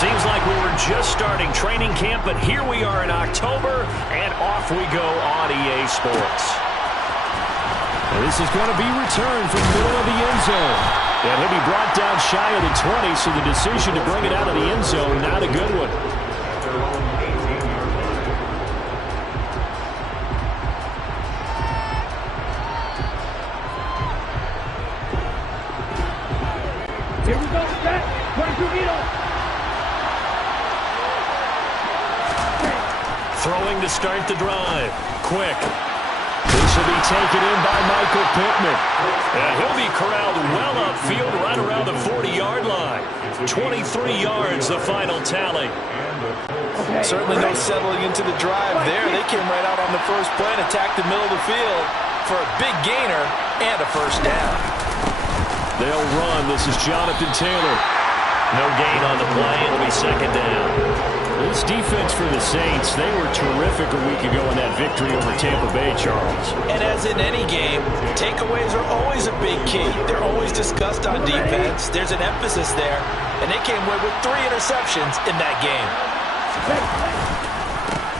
Seems like we were just starting training camp, but here we are in October, and off we go on EA Sports. And this is going to be returned from the middle of the end zone. And he'll be brought down shy of the 20, so the decision to bring it out of the end zone, not a good one. Here we go, set. Throwing to start the drive. Quick. This will be taken in by Michael Pittman. And he'll be corralled well upfield right around the 40-yard line. 23 yards, the final tally. Certainly no settling into the drive there. They came right out on the first play and attacked the middle of the field for a big gainer and a first down. They'll run. This is Jonathan Taylor. No gain on the play. It'll be second down. This defense for the Saints, they were terrific a week ago in that victory over Tampa Bay, Charles. And as in any game, takeaways are always a big key. They're always discussed on defense. There's an emphasis there, and they came away with 3 interceptions in that game.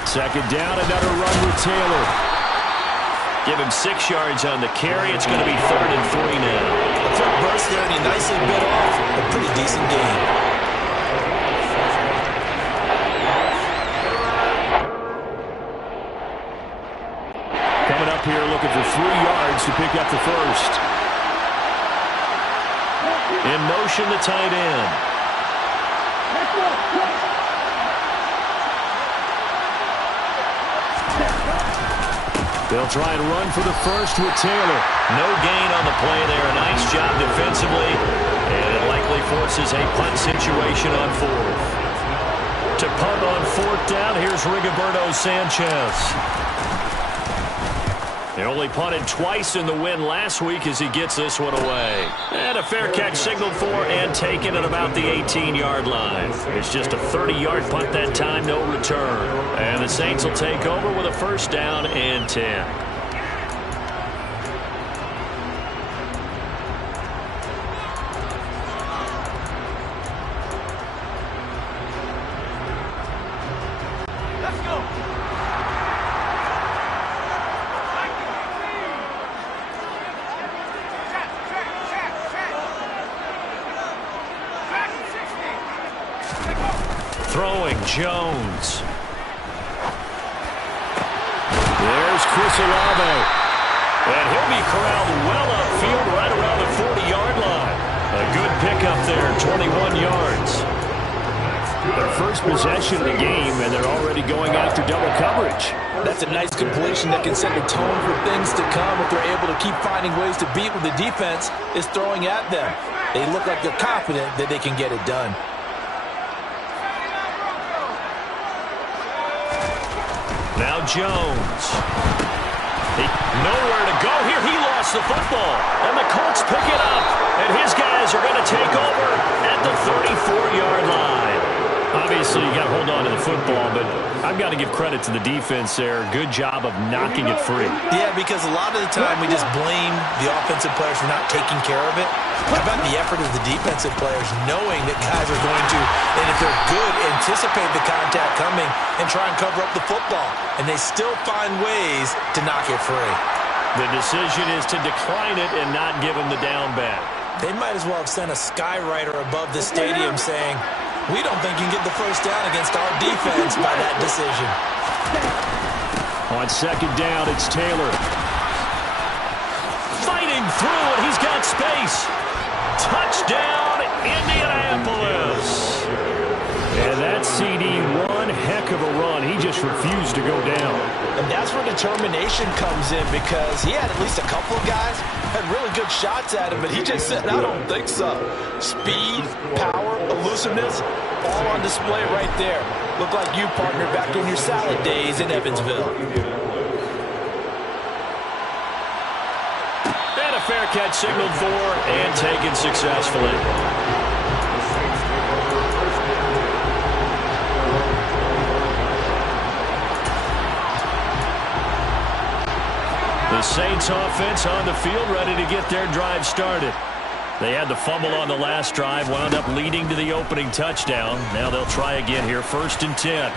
Second down, another run with Taylor. Give him 6 yards on the carry. It's going to be 3rd and 3 now. A quick burst there, and he nicely bit off a pretty decent game. Coming up here looking for 3 yards to pick up the first. In motion, the tight end. They'll try and run for the first with Taylor. No gain on the play there. A nice job defensively. And it likely forces a punt situation on 4th. To punt on 4th down, here's Rigoberto Sanchez. They only punted twice in the win last week as he gets this one away. And a fair catch signaled for and taken at about the 18-yard line. It's just a 30-yard punt that time, no return. And the Saints will take over with a first down and 10. Throwing, Jones. There's Chris Olave. And he'll be corralled well upfield right around the 40-yard line. A good pickup there, 21 yards. Their first possession of the game, and they're already going after double coverage. That's a nice completion that can set the tone for things to come if they're able to keep finding ways to beat what the defense is throwing at them. They look like they're confident that they can get it done. Now Jones. Nowhere to go here. He lost the football. And the Colts pick it up. And his guys are going to take over at the 34-yard line. Obviously, you got to hold on to the football, but I've got to give credit to the defense there. Good job of knocking it free. Yeah, because a lot of the time we just blame the offensive players for not taking care of it. How about the effort of the defensive players knowing that guys are going to, and if they're good, anticipate the contact coming and try and cover up the football. And they still find ways to knock it free. The decision is to decline it and not give him the down back. They might as well have sent a skywriter above the stadium saying, we don't think you can get the first down against our defense by that decision. On second down, it's Taylor. Fighting through, and he's got space. Touchdown, Indianapolis. And that CD, one heck of a run. He just refused to go down. And that's where determination comes in, because he had at least a couple of guys had really good shots at him, but he just said, I don't think so. Speed, power, elusiveness, all on display right there. Look like you, partner, back in your salad days in Evansville. And a fair catch signaled for and taken successfully. The Saints offense on the field ready to get their drive started. They had the fumble on the last drive, wound up leading to the opening touchdown. Now they'll try again here, 1st and 10.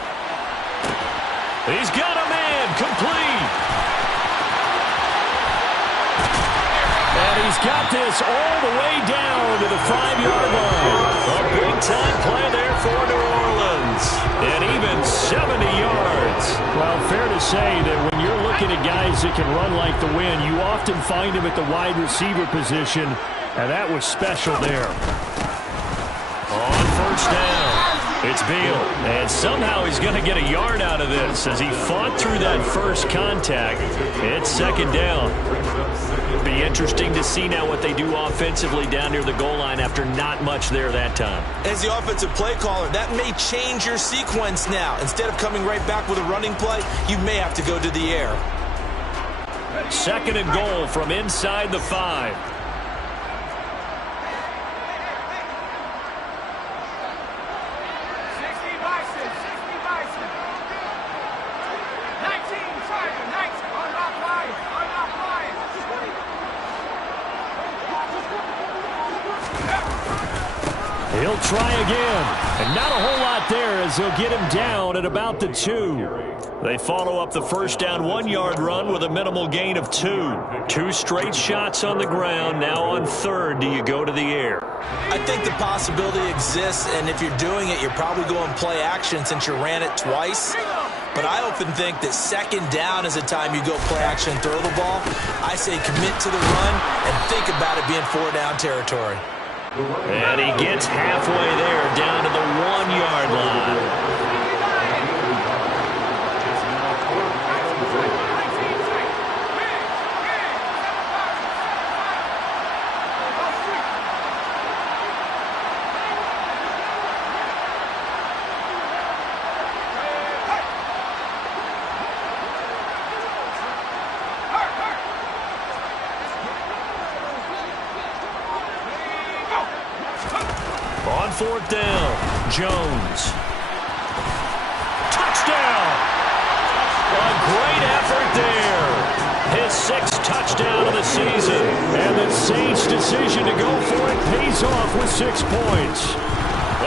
He's got a man, complete. And he's got this all the way down to the 5-yard line. A big-time play there for New Orleans. And even 70 yards. Well, fair to say that when you're looking at guys that can run like the wind, you often find them at the wide receiver position, and that was special there. On 1st down, it's Beal. And somehow he's going to get a yard out of this as he fought through that first contact. It's 2nd down. Be interesting to see now what they do offensively down near the goal line after not much there that time. As the offensive play caller, that may change your sequence now. Instead of coming right back with a running play, you may have to go to the air. 2nd and goal from inside the 5. He'll try again. And not a whole lot there as they'll get him down at about the 2. They follow up the 1st down 1-yard run with a minimal gain of 2. 2 straight shots on the ground. Now on 3rd, do you go to the air? I think the possibility exists, and if you're doing it, you're probably going play action since you ran it twice. But I often think that 2nd down is the time you go play action and throw the ball. I say commit to the run and think about it being 4-down territory. And he gets halfway there, down to the 1-yard line. On 4th down, Jones. Touchdown! A great effort there. His 6th touchdown of the season. And the Saints' decision to go for it pays off with 6 points.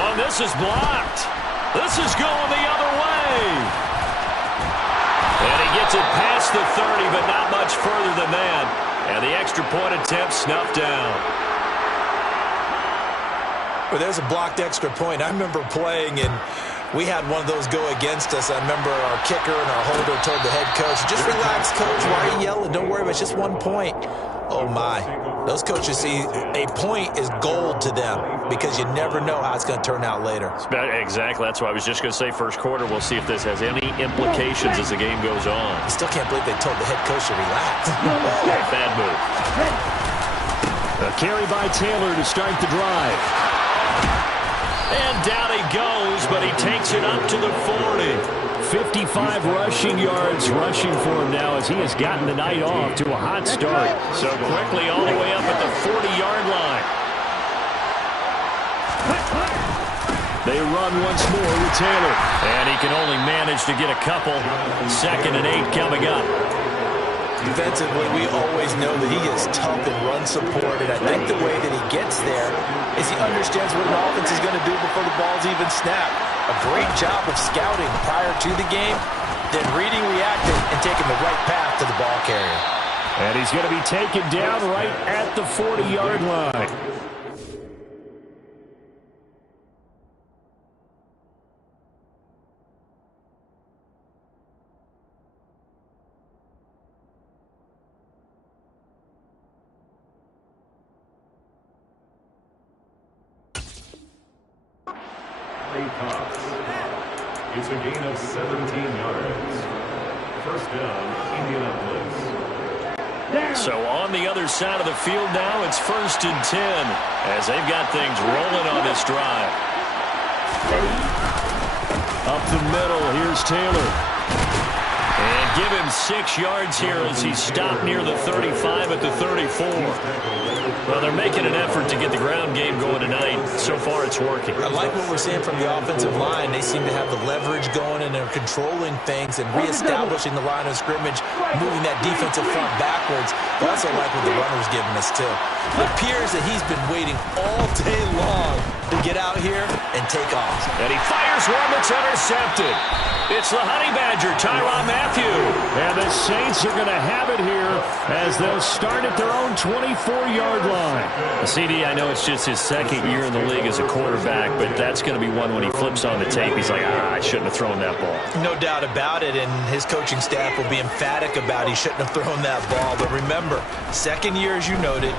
Oh, this is blocked. This is going the other way. And he gets it past the 30, but not much further than that. And the extra point attempt snuffed down. Well, there's a blocked extra point. I remember playing, and we had one of those go against us. I remember our kicker and our holder told the head coach, just relax, coach. Why are you yelling? Don't worry about it. It's just 1 point. Oh, my. Those coaches see a point is gold to them because you never know how it's going to turn out later. Exactly. That's why I was just going to say 1st quarter. We'll see if this has any implications as the game goes on. I still can't believe they told the head coach to relax. Bad move. A carry by Taylor to start the drive. And down he goes, but he takes it up to the 40. 55 rushing yards rushing for him now as he has gotten the night off to a hot start. So quickly all the way up at the 40-yard line. They run once more with Taylor. And he can only manage to get a couple. 2nd and 8 coming up. Defensively, we always know that he is tough in run support, and I think the way that he gets there is he understands what an offense is going to do before the ball's even snapped. A great job of scouting prior to the game, then reading, reacting, and taking the right path to the ball carrier. And he's going to be taken down right at the 40-yard line. It's a gain of 17 yards. 1st down, Indianapolis. So on the other side of the field now, it's 1st and 10 as they've got things rolling on this drive. Up the middle, here's Taylor. And And give him 6 yards here as he stopped near the 35 at the 34. Well, they're making an effort to get the ground game going tonight. So far, it's working. I like what we're seeing from the offensive line. They seem to have the leverage going, and they're controlling things and reestablishing the line of scrimmage, moving that defensive front backwards. I also like what the runner's giving us, too. It appears that he's been waiting all day long to get out here and take off. And he fires one that's intercepted. It's the Honey Badger, Tyrann Mathieu. And the Saints are going to have it here as they'll start at their own 24-yard line. CD, I know it's just his second year in the league as a quarterback, but that's going to be one when he flips on the tape. He's like, I shouldn't have thrown that ball. No doubt about it, and his coaching staff will be emphatic about he shouldn't have thrown that ball. But remember, second year, as you noted,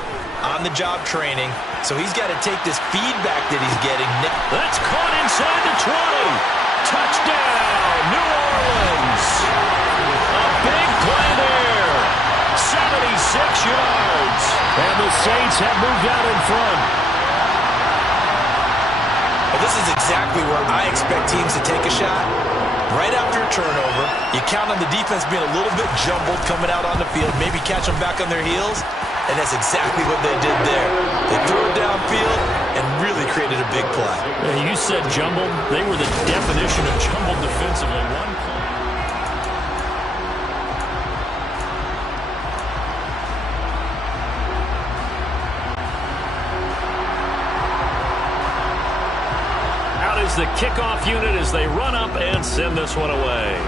on-the-job training, so he's got to take this feedback that he's getting. That's caught inside the 20. Touchdown, New Orleans. A big play there. 76 yards. And the Saints have moved out in front. Well, this is exactly where I expect teams to take a shot. Right after a turnover, you count on the defense being a little bit jumbled coming out on the field, maybe catch them back on their heels, and that's exactly what they did there. They threw it downfield and really created a big play. You said jumbled. They were the definition of jumbled defensively. One play. Out is the kickoff unit as they run up and send this one away.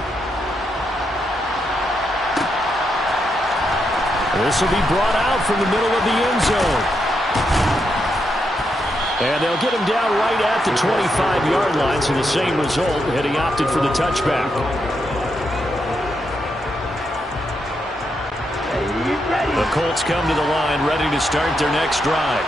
This will be brought out from the middle of the end zone. And they'll get him down right at the 25-yard line, so the same result, and he opted for the touchback. The Colts come to the line, ready to start their next drive.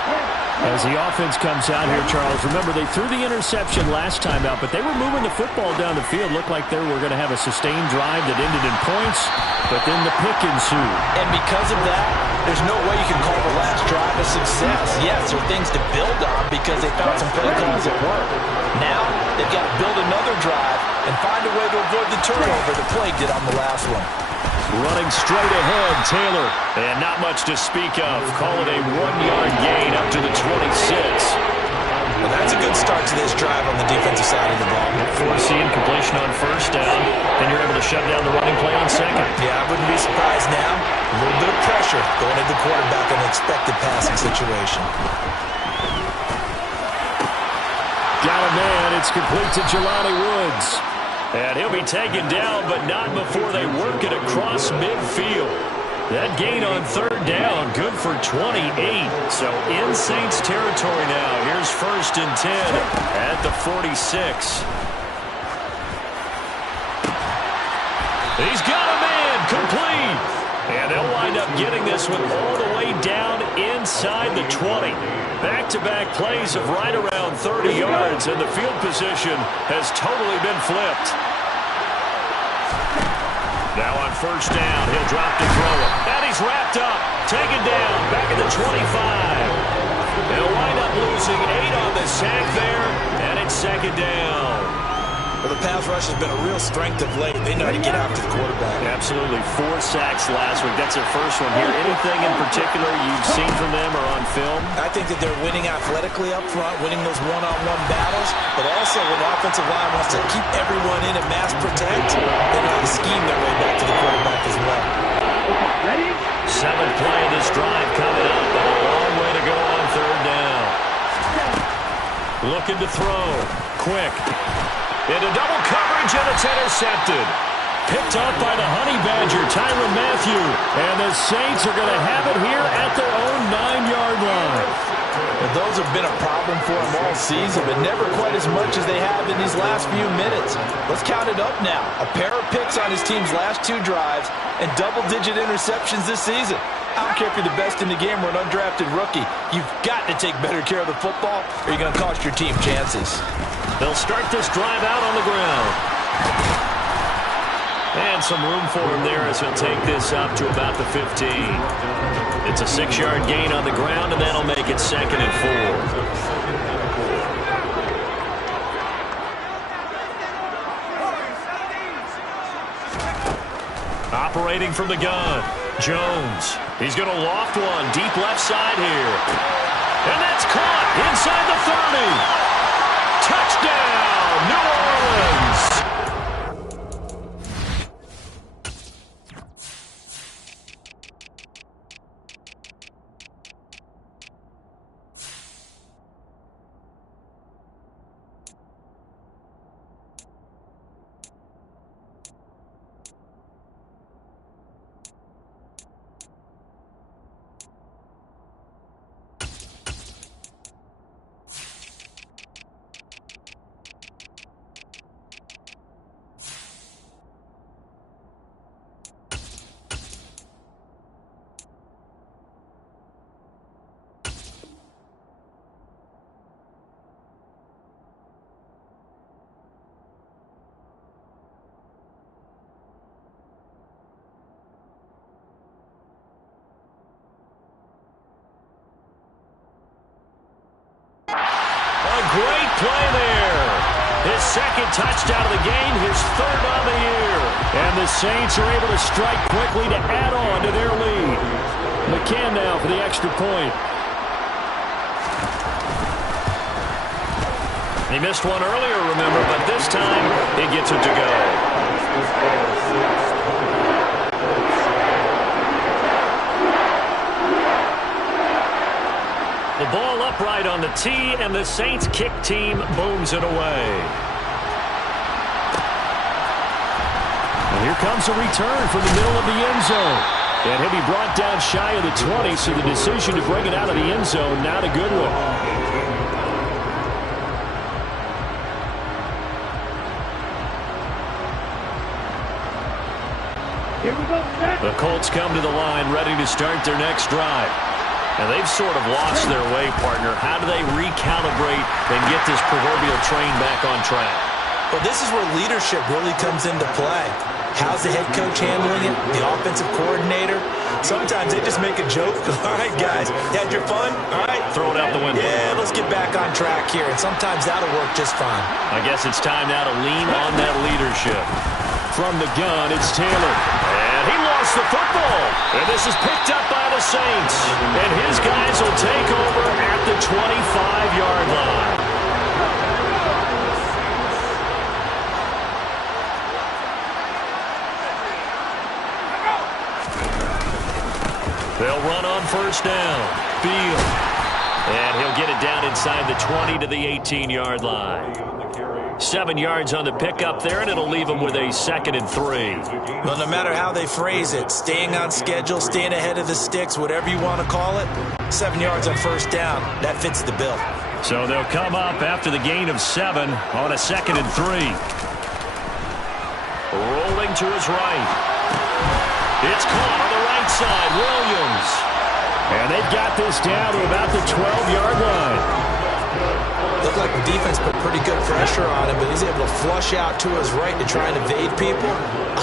As the offense comes out here, Charles, remember they threw the interception last time out, but they were moving the football down the field. Looked like they were going to have a sustained drive that ended in points, but then the pick ensued. And because of that, there's no way you can call the last drive a success. Yes, there are things to build on because they found some play calls that work. Now, they've got to build another drive and find a way to avoid the turnover the play did on the last one. Running straight ahead, Taylor. And not much to speak of. Call it a 1-yard gain up to the 26. Well, that's a good start to this drive on the defensive side of the ball. Forcing completion on first down. Then you're able to shut down the running play on second. Yeah, I wouldn't be surprised now. A little bit of pressure going at the quarterback in an expected passing situation. Got a man. It's complete to Jelani Woods. And he'll be taken down, but not before they work it across midfield. That gain on third down, good for 28. So in Saints territory now. Here's 1st and 10 at the 46. He's got a man, complete. And they'll wind up getting this one all the way down inside the 20. Back-to-back plays of right around 30 yards, and the field position has totally been flipped. Now on first down, he'll drop to throw it. And he's wrapped up, taken down, back at the 25. They'll wind up losing 8 on the sack there, and it's 2nd down. Well, the pass rush has been a real strength of late. They know how to get after the quarterback. Absolutely. 4 sacks last week. That's their first one here. Anything in particular you've seen from them or on film? I think that they're winning athletically up front, winning those one-on-one battles, but also when the offensive line wants to keep everyone in and mass protect, they know how to scheme their way back to the quarterback as well. Ready? 7th play of this drive coming up, but a long way to go on third down. Looking to throw. Quick. Into double coverage, and it's intercepted. Picked off by the Honey Badger, Tyrann Mathieu. And the Saints are going to have it here at their own 9-yard line. Well, those have been a problem for them all season, but never quite as much as they have in these last few minutes. Let's count it up now. A pair of picks on his team's last 2 drives and double-digit interceptions this season. I don't care if you're the best in the game or an undrafted rookie. You've got to take better care of the football or you're going to cost your team chances. They'll start this drive out on the ground. And some room for him there as he'll take this up to about the 15. It's a 6-yard gain on the ground, and that'll make it 2nd and 4. operating from the gun. Jones. He's going to loft one deep left side here. And that's caught inside the 30. Touchdown, New Orleans. Great play there. His second touchdown of the game, his third on the year. And the Saints are able to strike quickly to add on to their lead. McCann now for the extra point. He missed one earlier, remember, but this time he gets it to go. The ball upright on the tee, and the Saints kick team booms it away. And here comes a return from the middle of the end zone. And he'll be brought down shy of the 20, so the decision to bring it out of the end zone, not a good one. Here we go. The Colts come to the line ready to start their next drive. And they've sort of lost their way, partner. How do they recalibrate and get this proverbial train back on track? Well, this is where leadership really comes into play. How's the head coach handling it? The offensive coordinator? Sometimes they just make a joke. All right, guys, you had your fun? All right. Throw it out the window. Yeah, let's get back on track here. And sometimes that'll work just fine. I guess it's time now to lean on that leadership. From the gun, it's Taylor. And he lost the football. And this is picked up by the Saints. And his guys will take over at the 25-yard line. They'll run on first down. Beal. And he'll get it down inside the 20 to the 18-yard line. 7 yards on the pickup there, and it'll leave them with a 2nd and 3. Well, no matter how they phrase it, staying on schedule, staying ahead of the sticks, whatever you want to call it, 7 yards on first down, that fits the bill. So they'll come up after the gain of 7 on a 2nd and 3. Rolling to his right. It's caught on the right side, Williams. And they've got this down to about the 12-yard line. Looked like the defense put pretty good pressure on him, but he's able to flush out to his right to try and evade people.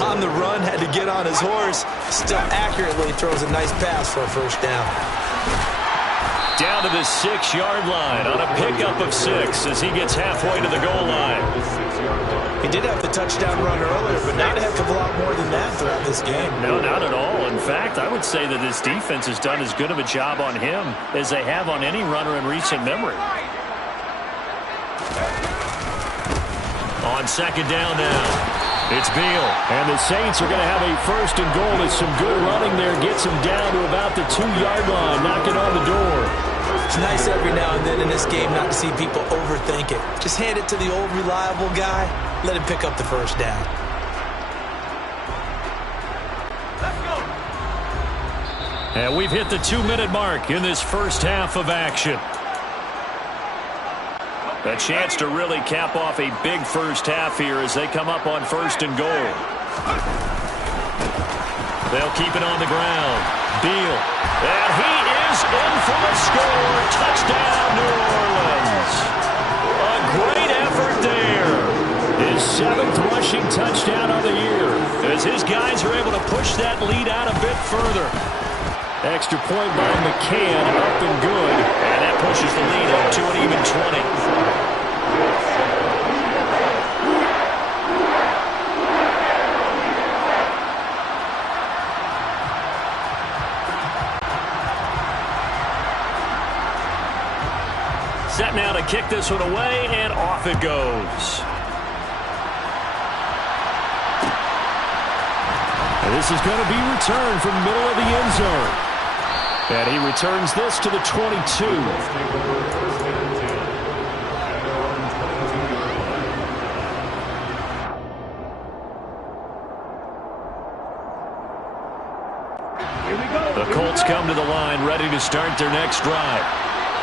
On the run, had to get on his horse. Still accurately throws a nice pass for a first down. Down to the 6-yard line on a pickup of 6 as he gets halfway to the goal line. He did have the touchdown run earlier, but not a heck of a lot more than that throughout this game. No, not at all. In fact, I would say that this defense has done as good of a job on him as they have on any runner in recent memory. On second down now, it's Beal. And the Saints are going to have a 1st and goal as some good running there gets him down to about the 2-yard line, knocking on the door. It's nice every now and then in this game not to see people overthink it. Just hand it to the old reliable guy. Let him pick up the first down. Let's go. And we've hit the 2-minute mark in this first half of action. A chance to really cap off a big first half here as they come up on 1st and goal. They'll keep it on the ground. Beal. And he is in for the score. Touchdown, New Orleans. A great effort there. His 7th rushing touchdown of the year. As his guys are able to push that lead out a bit further. Extra point by McCann, up and good. And that pushes the lead up to an even 20. Set now to kick this one away, and off it goes. This is going to be returned from the middle of the end zone. And he returns this to the 22. The Colts come to the line, ready to start their next drive.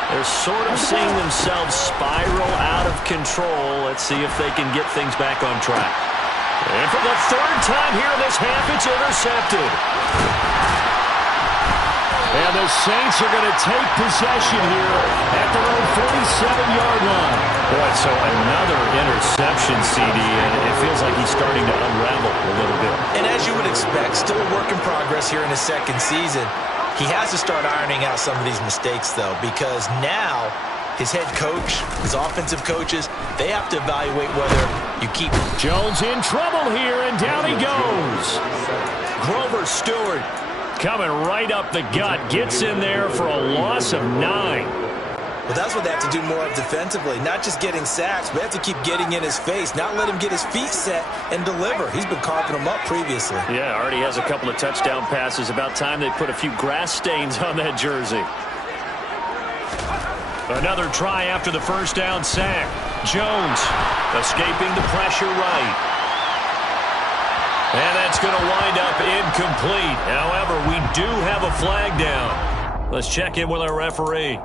They're sort of seeing themselves spiral out of control. Let's see if they can get things back on track. And for the third time here in this half, it's intercepted. And the Saints are going to take possession here at their own 47-yard line. Boy, so another interception, CD, and it feels like he's starting to unravel a little bit. And as you would expect, still a work in progress here in his second season. He has to start ironing out some of these mistakes, though, because now his head coach, his offensive coaches, they have to evaluate whether you keep Jones in trouble here, and down he goes. Grover Stewart coming right up the gut, gets in there for a loss of 9. Well, that's what they have to do more of defensively, not just getting sacks, but they have to keep getting in his face, not let him get his feet set and deliver. He's been carving them up previously. Yeah, already has a couple of touchdown passes. About time they put a few grass stains on that jersey. Another try after the first down sack. Jones escaping the pressure right. And that's going to wind up incomplete. However, we do have a flag down. Let's check in with our referee.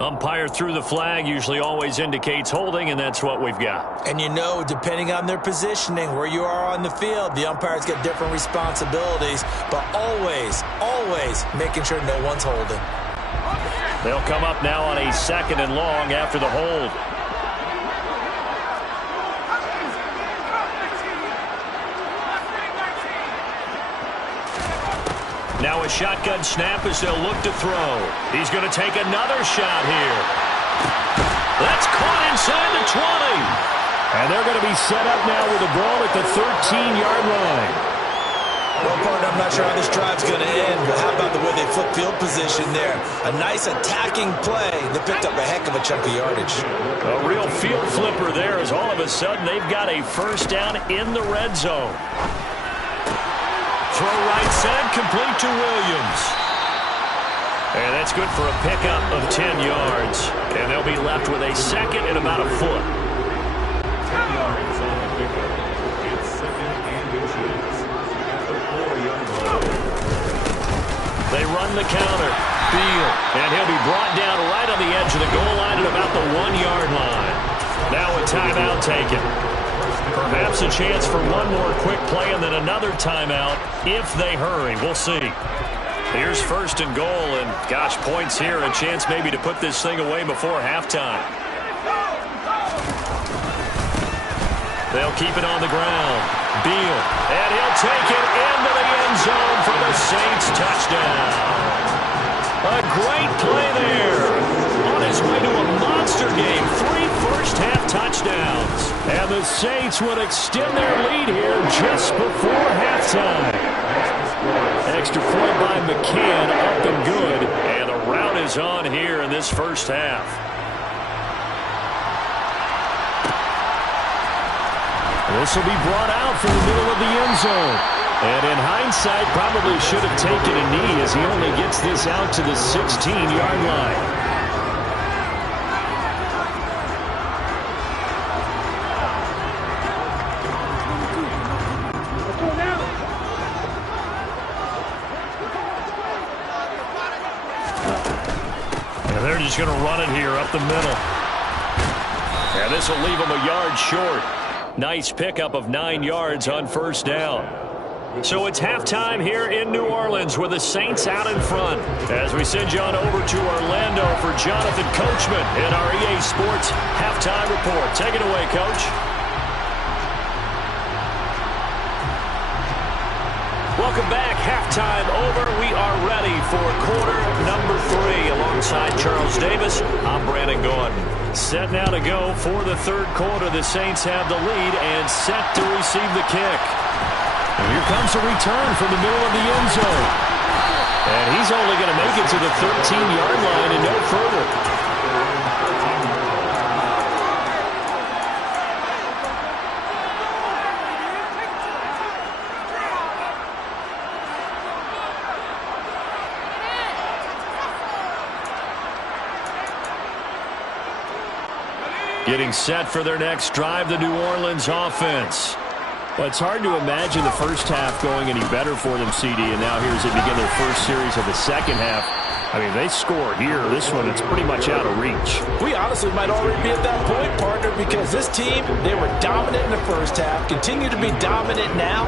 Umpire threw the flag, usually always indicates holding, and that's what we've got. And you know, depending on their positioning, where you are on the field, the umpires get different responsibilities, but always, always making sure no one's holding. They'll come up now on a 2nd and long after the hold. Now a shotgun snap as they'll look to throw. He's going to take another shot here. That's caught inside the 20. And they're going to be set up now with the ball at the 13-yard line. Well, partner, I'm not sure how this drive's going to end, but how about the way they flip field position there? A nice attacking play that picked up a heck of a chunk of yardage. A real field flipper there as all of a sudden they've got a first down in the red zone. Throw right side, complete to Williams. And that's good for a pickup of 10 yards. And they'll be left with a second and about a foot. 10 yards on the pickup. It's second and inches. At the 4-yard line. They run the counter. Beal. And he'll be brought down right on the edge of the goal line at about the 1-yard line. Now a timeout taken. Perhaps a chance for one more quick play and then another timeout if they hurry. We'll see. Here's 1st and goal, and gosh, points here. A chance maybe to put this thing away before halftime. They'll keep it on the ground. Beal, and he'll take it into the end zone for the Saints touchdown. A great play there. On his way to a monster game. 3 first-half touchdowns. And the Saints would extend their lead here just before halftime. Extra point by McCann, up and good. And the rout is on here in this first half. This will be brought out from the middle of the end zone. And in hindsight, probably should have taken a knee as he only gets this out to the 16-yard line. And they're just going to run it here up the middle. And this will leave them a yard short. Nice pickup of 9 yards on first down. So it's halftime here in New Orleans with the Saints out in front. As we send you on over to Orlando for Jonathan Coachman in our EA Sports Halftime Report. Take it away, Coach. Welcome back. Halftime over. We are ready for quarter number 3. Alongside Charles Davis, I'm Brandon Gordon. Set now to go for the third quarter. The Saints have the lead and set to receive the kick. And here comes a return from the middle of the end zone. And he's only going to make it to the 13-yard line and no further. Getting set for their next drive, the New Orleans offense. Well, it's hard to imagine the first half going any better for them, CD, and now here as they begin their first series of the second half. I mean, they score here. This one, it's pretty much out of reach. We honestly might already be at that point, partner, because this team, they were dominant in the first half, continue to be dominant now,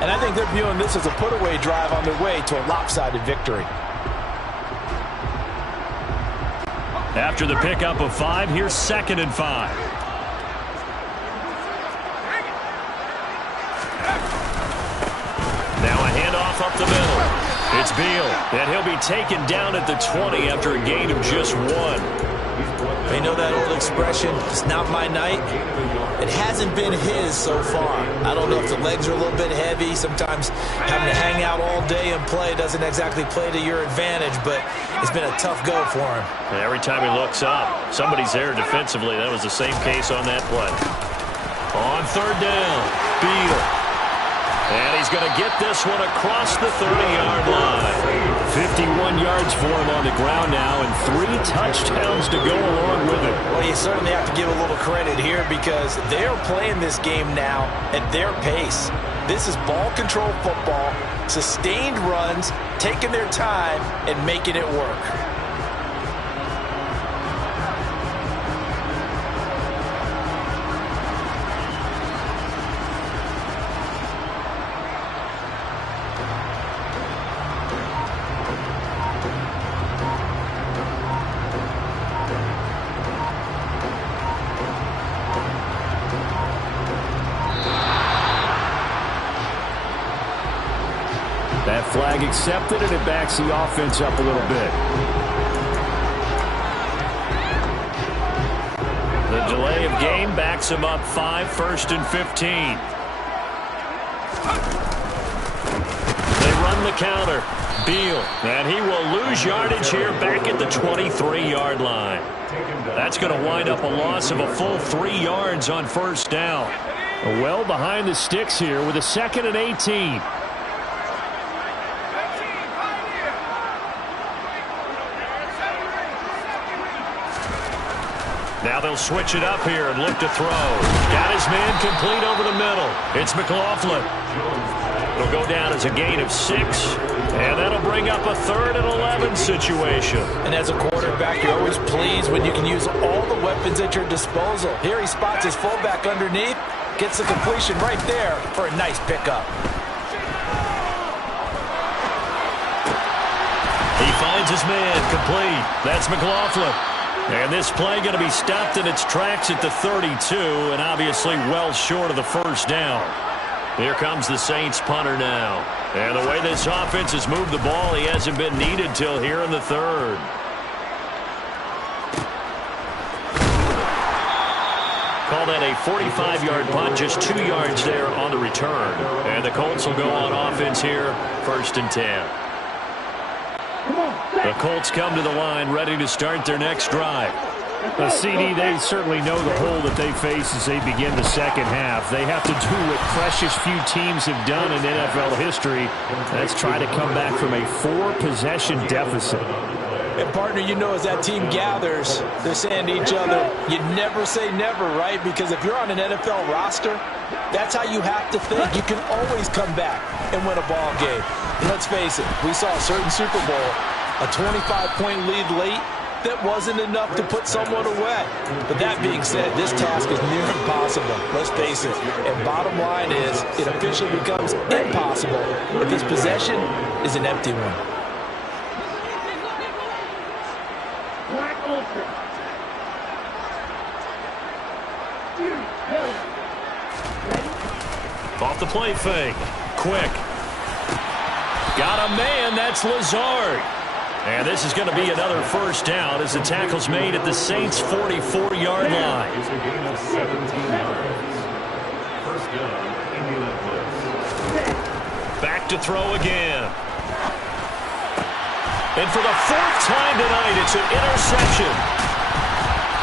and I think they're viewing this as a put-away drive on their way to a lopsided victory. After the pickup of 5, here's 2nd and 5. Now a handoff up the middle. It's Beal, and he'll be taken down at the 20 after a gain of just 1. You know that old expression, it's not my night? It hasn't been his so far. I don't know if the legs are a little bit heavy. Sometimes having to hang out all day and play doesn't exactly play to your advantage, but it's been a tough go for him. And every time he looks up, somebody's there defensively. That was the same case on that play. On 3rd down, Beal. And he's going to get this one across the 30-yard line. 51 yards for him on the ground now, and 3 touchdowns to go along with it. Well, you certainly have to give a little credit here because they're playing this game now at their pace. This is ball control football, sustained runs, taking their time, and making it work. That flag accepted, and it backs the offense up a little bit. The delay of game backs him up 5, 1st and 15. They run the counter. Beal, and he will lose yardage here back at the 23-yard line. That's going to wind up a loss of a full 3 yards on 1st down. Well behind the sticks here with a 2nd and 18. Now they'll switch it up here and look to throw. Got his man complete over the middle. It's McLaughlin. It'll go down as a gain of 6, and that'll bring up a 3rd and 11 situation. And as a quarterback, you're always pleased when you can use all the weapons at your disposal. Here he spots his fullback underneath, gets the completion right there for a nice pickup. He finds his man complete. That's McLaughlin. And this play going to be stopped in its tracks at the 32, and obviously well short of the 1st down. Here comes the Saints punter now. And the way this offense has moved the ball, he hasn't been needed till here in the 3rd. Call that a 45-yard punt, just 2 yards there on the return. And the Colts will go on offense here, 1st and 10. The Colts come to the line ready to start their next drive. The CD, they certainly know the hole that they face as they begin the second half. They have to do what precious few teams have done in NFL history. That's try to come back from a 4-possession deficit. And, partner, you know as that team gathers, they're saying to each other, you never say never, right? Because if you're on an NFL roster, that's how you have to think. You can always come back and win a ball game. And let's face it, we saw a certain Super Bowl, a 25-point lead late, that wasn't enough to put someone away. But that being said, this task is near impossible. Let's face it. And bottom line is, it officially becomes impossible if this possession is an empty one. Off the play fake. Quick. Got a man. That's Lazard. And this is going to be another 1st down as the tackle's made at the Saints' 44-yard line. It's a gain of 17 yards. 1st down, Indianapolis. Back to throw again. And for the 4th time tonight, it's an interception.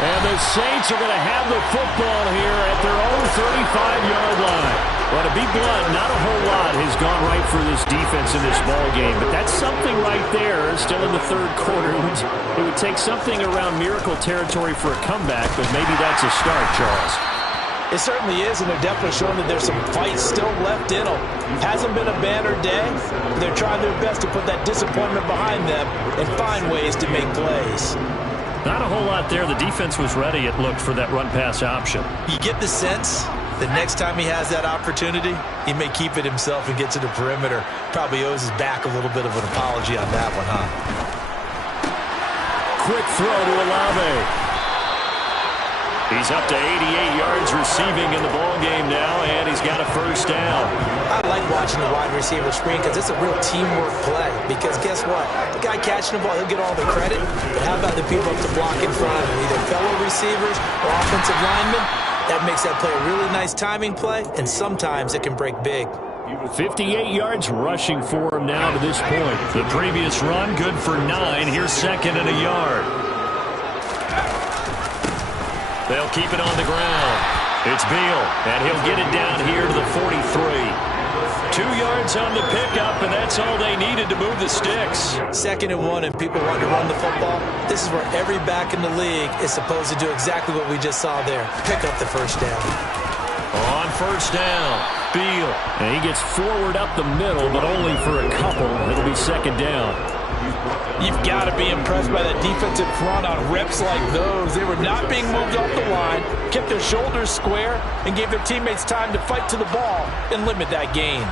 And the Saints are going to have the football here at their own 35-yard line. Well, to be blunt, not a whole lot has gone right for this defense in this ball game, but that's something right there. Still in the third quarter. It would take something around miracle territory for a comeback, but maybe that's a start, Charles. It certainly is, and they're definitely showing that there's some fight still left in them. Hasn't been a banner day, but they're trying their best to put that disappointment behind them and find ways to make plays. Not a whole lot there. The defense was ready, it looked, for that run-pass option. You get the sense the next time he has that opportunity, he may keep it himself and get to the perimeter. Probably owes his back a little bit of an apology on that one, huh? Quick throw to Olave. He's up to 88 yards receiving in the ballgame now, and he's got a first down. I like watching the wide receiver screen because it's a real teamwork play. Because guess what? The guy catching the ball, he'll get all the credit. But how about the people up to block in front of him, either fellow receivers or offensive linemen? That makes that play a really nice timing play, and sometimes it can break big. 58 yards rushing for him now to this point. The previous run, good for 9. Here's second and a yard. They'll keep it on the ground. It's Beal, and he'll get it down here to the 43. 2 yards on the pickup, and that's all they needed to move the sticks. 2nd and 1, and people want to run the football. This is where every back in the league is supposed to do exactly what we just saw there. Pick up the first down. On first down, Beal. And he gets forward up the middle, but only for a couple. It'll be second down. You've got to be impressed by that defensive front on reps like those. They were not being moved off the line, kept their shoulders square, and gave their teammates time to fight to the ball and limit that gain.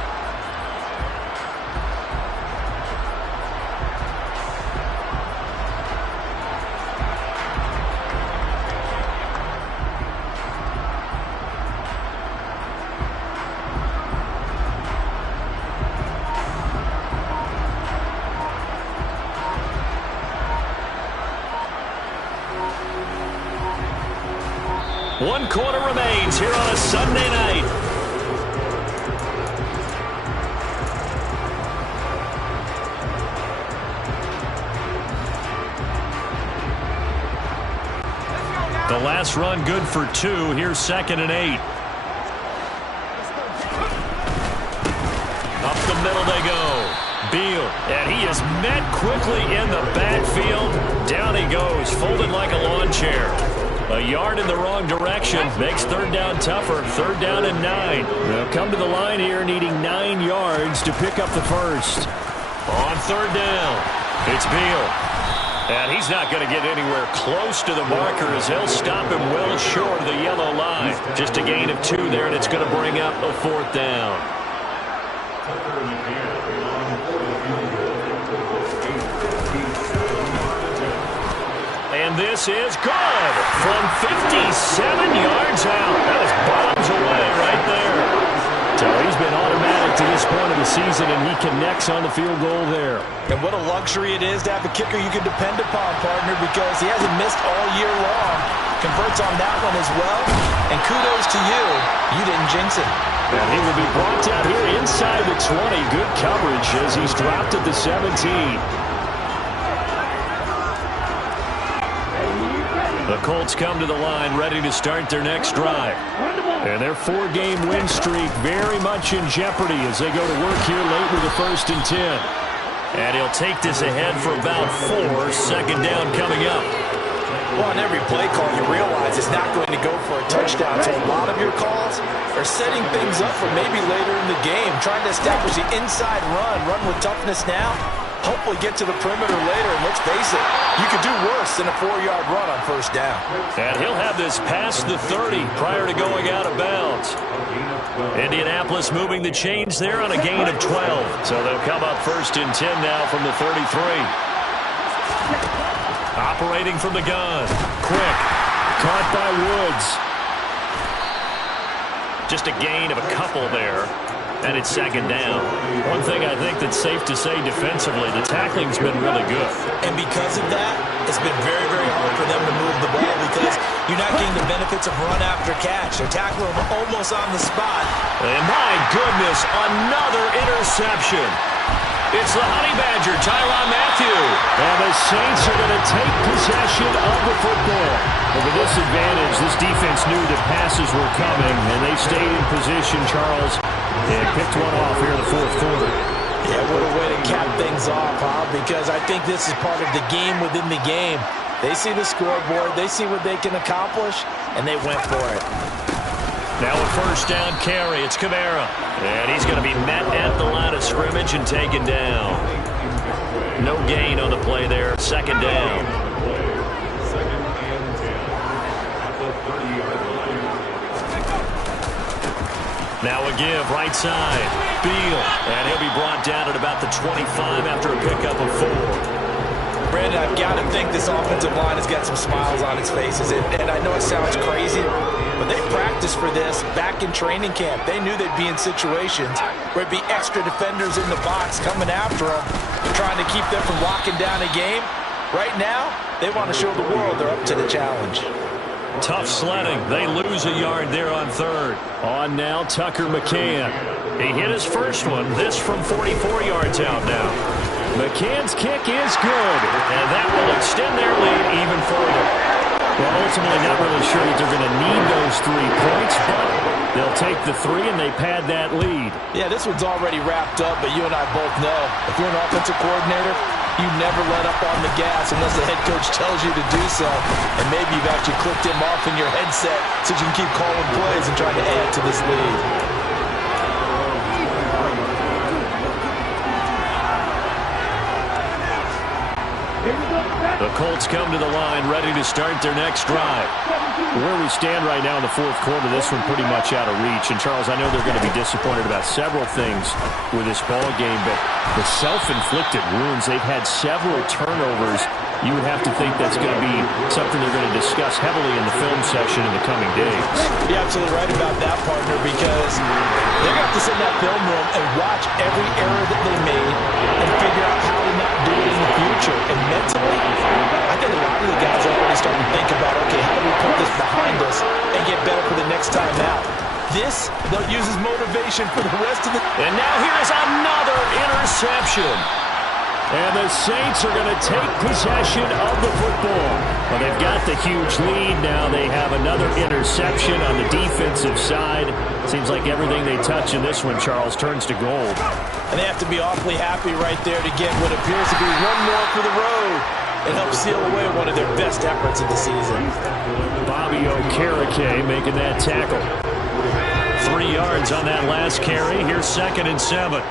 One quarter remains here on a Sunday night. The last run good for 2. Here's 2nd and 8. Up the middle they go. Beal, and he is met quickly in the backfield. Down he goes, folded like a lawn chair. A yard in the wrong direction makes third down tougher. 3rd down and 9. They'll come to the line here needing 9 yards to pick up the first. On 3rd down, it's Beal. And he's not going to get anywhere close to the marker as he'll stop him well short of the yellow line. Just a gain of 2 there, and it's going to bring up a 4th down. And this is good from 57 yards out. That is bombs away right there. So he's been automatic to this point of the season, and he connects on the field goal there. And what a luxury it is to have a kicker you can depend upon, partner, because he hasn't missed all year long. Converts on that one as well. And kudos to you. You didn't jinx it. And he will be brought down here inside the 20. Good coverage as he's dropped at the 17. The Colts come to the line ready to start their next drive. And their 4-game win streak very much in jeopardy as they go to work here late with the 1st and 10. And he'll take this ahead for about 4. 2nd down coming up. Well, on every play call, you realize it's not going to go for a touchdown. So a lot of your calls are setting things up for maybe later in the game, trying to establish the inside run with toughness now. Hopefully get to the perimeter later, and let's face it, you could do worse than a 4-yard run on 1st down. And he'll have this past the 30 prior to going out of bounds. Indianapolis moving the chains there on a gain of 12. So they'll come up 1st and 10 now from the 33. Operating from the gun. Quick. Caught by Woods. Just a gain of a couple there. And it's 2nd down. One thing I think that's safe to say defensively, the tackling's been really good. And because of that, it's been very, very hard for them to move the ball because you're not getting the benefits of run after catch. They're tackling them almost on the spot. And my goodness, another interception. It's the Honey Badger, Tyrann Mathieu. And the Saints are going to take possession of the football. Well, with this advantage, this defense knew that passes were coming, and they stayed in position, Charles, and picked one off here in the fourth quarter. Yeah, what a way to cap things off, huh? Because I think this is part of the game within the game. They see the scoreboard, they see what they can accomplish, and they went for it. Now a first down carry. It's Kamara. And he's going to be met at the line of scrimmage and taken down. No gain on the play there. Second down. Second and 10 at the 30-yard line. Now a give, right side. Beal. And he'll be brought down at about the 25 after a pickup of 4. Brandon, I've got to think this offensive line has got some smiles on its faces. And I know it sounds crazy, but they practiced for this back in training camp. They knew they'd be in situations where it'd be extra defenders in the box coming after them, trying to keep them from locking down a game. Right now, they want to show the world they're up to the challenge. Tough sledding. They lose a yard there on third. On now, Tucker McCann. He hit his first one. This from 44 yards out now. McCann's kick is good. And that will extend their lead even further. Well, ultimately not really sure that they're going to need those 3 points, but they'll take the 3 and they pad that lead. Yeah, this one's already wrapped up, but you and I both know if you're an offensive coordinator, you never let up on the gas unless the head coach tells you to do so. And maybe you've actually clicked him off in your headset so you can keep calling plays and trying to add to this lead. The Colts come to the line ready to start their next drive. Where we stand right now in the fourth quarter, this one pretty much out of reach. And, Charles, I know they're going to be disappointed about several things with this ball game, but the self-inflicted wounds, they've had several turnovers. You would have to think that's going to be something they're going to discuss heavily in the film session in the coming days. You're absolutely right about that, partner, because they're going to have to sit in that film room and watch every error that they made and figure out how to not do it in the future. And mentally, I think a lot of the guys are already starting to think about, okay, how do we put this behind us and get better for the next time out? This, they'll use as motivation for the rest of the... And now here's another interception. And the Saints are going to take possession of the football. Well, they've got the huge lead. Now they have another interception on the defensive side. Seems like everything they touch in this one, Charles, turns to gold. And they have to be awfully happy right there to get what appears to be one more for the road and help seal away one of their best efforts of the season. Bobby Okereke making that tackle. 3 yards on that last carry. Here's 2nd and 7.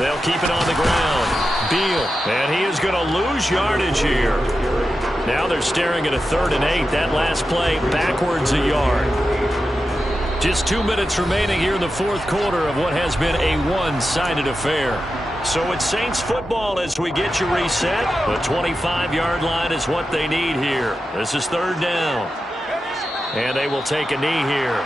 They'll keep it on the ground. Beal, and he is going to lose yardage here. Now they're staring at a 3rd and 8. That last play backwards a yard. Just 2 minutes remaining here in the fourth quarter of what has been a one-sided affair. So it's Saints football as we get you reset. The 25-yard line is what they need here. This is 3rd down. And they will take a knee here.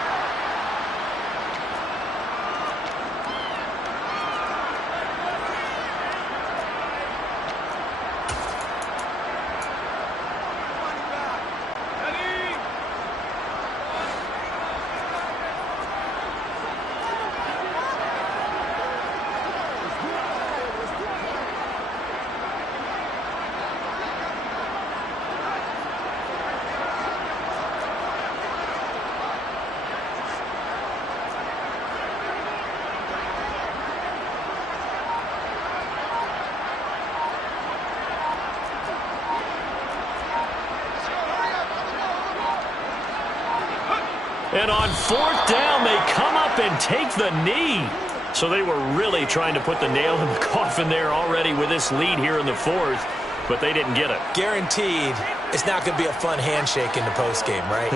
And on 4th down, they come up and take the knee. So they were really trying to put the nail in the coffin there already with this lead here in the fourth, but they didn't get it. Guaranteed, it's not going to be a fun handshake in the postgame, right?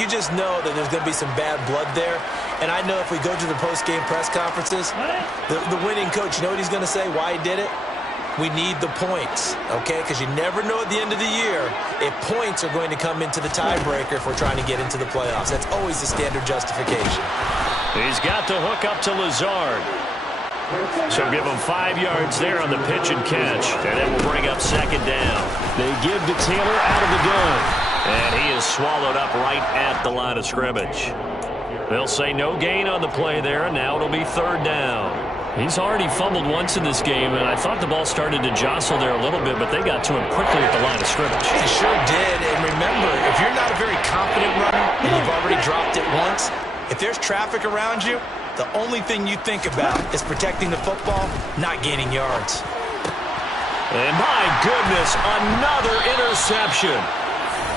You just know that there's going to be some bad blood there. And I know if we go to the postgame press conferences, the winning coach, you know what he's going to say, why he did it? We need the points, okay? Because you never know at the end of the year if points are going to come into the tiebreaker if we're trying to get into the playoffs. That's always the standard justification. He's got to hook up to Lazard. So give him 5 yards there on the pitch and catch. And it will bring up 2nd down. They give to Taylor out of the gun. And he is swallowed up right at the line of scrimmage. They'll say no gain on the play there, and now it'll be 3rd down. He's already fumbled once in this game, and I thought the ball started to jostle there a little bit, but they got to him quickly at the line of scrimmage. They sure did. And remember, if you're not a very confident runner and you've already dropped it once, if there's traffic around you, the only thing you think about is protecting the football, not gaining yards. And my goodness, another interception.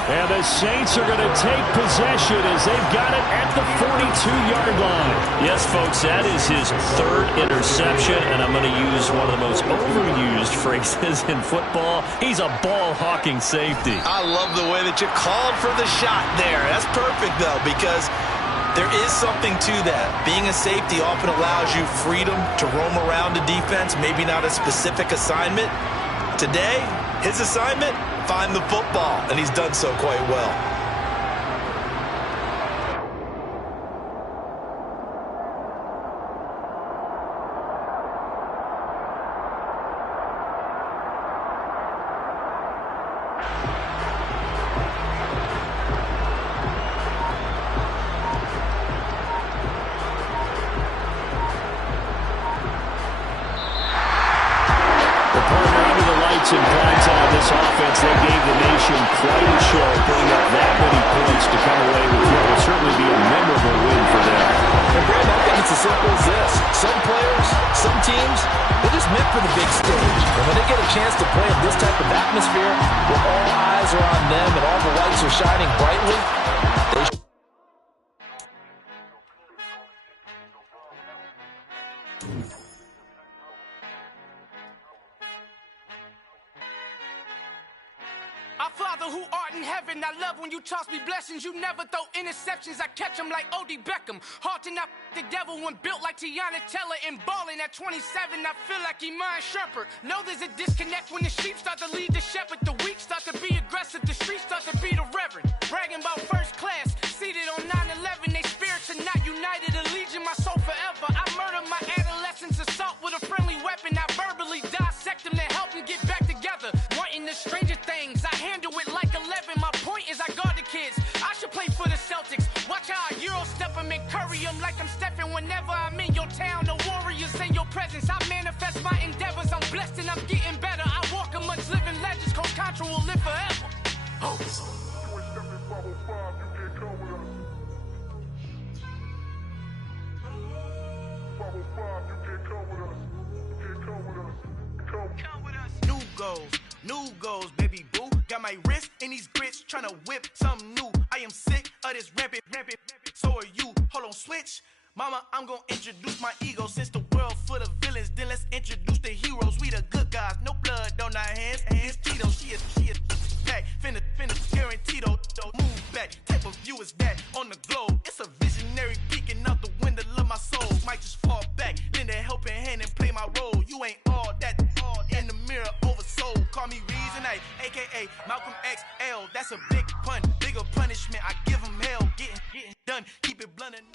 And the Saints are going to take possession as they've got it at the 42-yard line. Yes, folks, that is his third interception, and I'm going to use one of the most overused phrases in football. He's a ball-hawking safety. I love the way that you called for the shot there. That's perfect, though, because there is something to that. Being a safety often allows you freedom to roam around the defense, maybe not a specific assignment. Today, his assignment, find the football, and he's done so quite well. In prime time, this offense, they gave the nation quite a show, putting up that many points to come away with what will certainly be a memorable win for them. And Brandon, I think it's as simple as this. Some players, some teams, they're just meant for the big stage. And when they get a chance to play in this type of atmosphere, where all eyes are on them and all the lights are shining brightly, they Our Father who art in heaven, I love when you toss me blessings. You never throw interceptions, I catch them like O.D. Beckham. Hard to not the devil when built like Tiana Teller and balling at 27. I feel like Iman Shumpert. Know there's a disconnect when the sheep start to lead the shepherd. The weak start to be aggressive, the streets start to be the reverend. Bragging about first class, seated on 9/11. They spirits are not united, a legion, my soul forever. I murder my adolescence, assault with a friendly weapon. I verbally dissect them to help them get back together. Wanting the stranger things, I handle it like 11. My point is I guard the kids. I should play for the Celtics. Watch how I Euro step them and curry them like I'm stepping. Whenever I'm in your town, the Warriors in your presence. I manifest my endeavors. I'm blessed and I'm getting better. I walk amongst living legends. Coach Contra will live forever. Oh. New goals, baby boo. Got my wrist in these grits, tryna whip something new. I am sick of this rampant. So are you. Hold on, switch. Mama, I'm gonna introduce my ego. Since the world full of villains, then let's introduce the heroes. We the good guys, no blood on our hands. Hands Tito, she is back. Finna, guaranteed. Move back. Type of view is that on the globe? It's a visionary peeking out the window of my soul. Might just fall back, lend a helping hand and play my role. You ain't all that in the mirror oversold. Call me Reason A, aka Malcolm XL. That's a big pun, bigger punishment. I give him hell, getting done. Keep it blunt and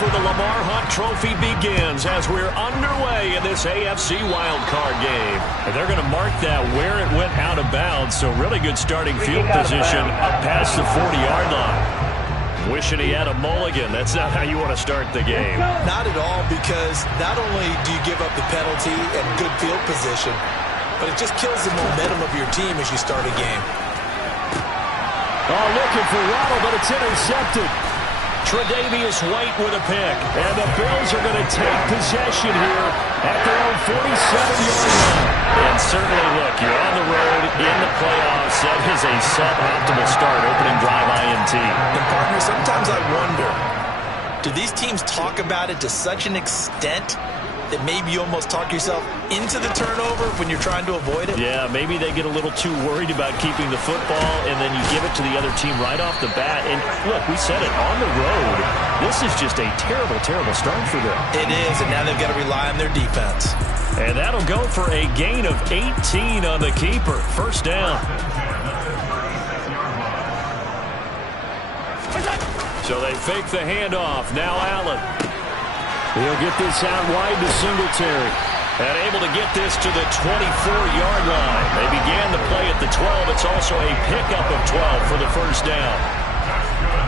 For the Lamar Hunt Trophy begins as we're underway in this AFC wildcard game. And they're going to mark that where it went out of bounds, so really good starting field position up past the 40-yard line. Wishing he had a mulligan. That's not how you want to start the game. Not at all, because not only do you give up the penalty and good field position, but it just kills the momentum of your team as you start a game. Oh, looking for Waddle, but it's intercepted. Tre'Davious White with a pick. And the Bills are going to take possession here at their own 47-yard line. And certainly, look, you're on the road in the playoffs. That is a suboptimal start, opening drive INT. And, partner, sometimes I wonder, do these teams talk about it to such an extent that maybe you almost talk yourself into the turnover when you're trying to avoid it? Yeah, maybe they get a little too worried about keeping the football, and then you give it to the other team right off the bat. And look, we said it, on the road, this is just a terrible, terrible start for them. It is, and now they've got to rely on their defense. And that'll go for a gain of 18 on the keeper. First down. So they fake the handoff. Now Allen. He'll get this out wide to Singletary. And able to get this to the 24-yard line. They began the play at the 12. It's also a pickup of 12 for the first down.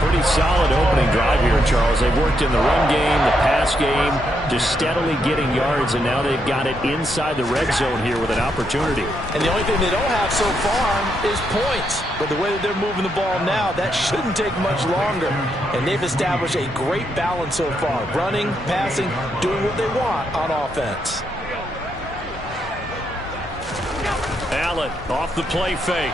Pretty solid opening drive here, Charles. They've worked in the run game, the pass game, just steadily getting yards, and now they've got it inside the red zone here with an opportunity. And the only thing they don't have so far is points. But the way that they're moving the ball now, that shouldn't take much longer. And they've established a great balance so far. Running, passing, doing what they want on offense. Allen off the play fake.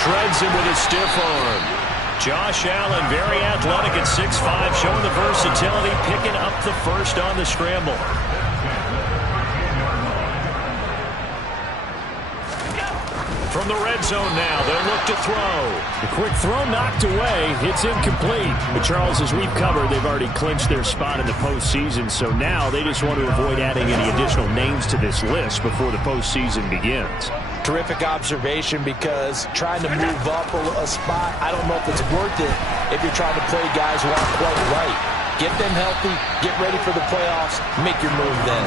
Shreds him with a stiff arm. Josh Allen, very athletic at 6'5", showing the versatility, picking up the first on the scramble. From the red zone now, they'll look to throw. The quick throw knocked away. It's incomplete. But Charles, as we've covered, they've already clinched their spot in the postseason, so now they just want to avoid adding any additional names to this list before the postseason begins. Terrific observation, because trying to move up a spot, I don't know if it's worth it if you're trying to play guys who aren't quite right. Get them healthy, get ready for the playoffs, make your move then.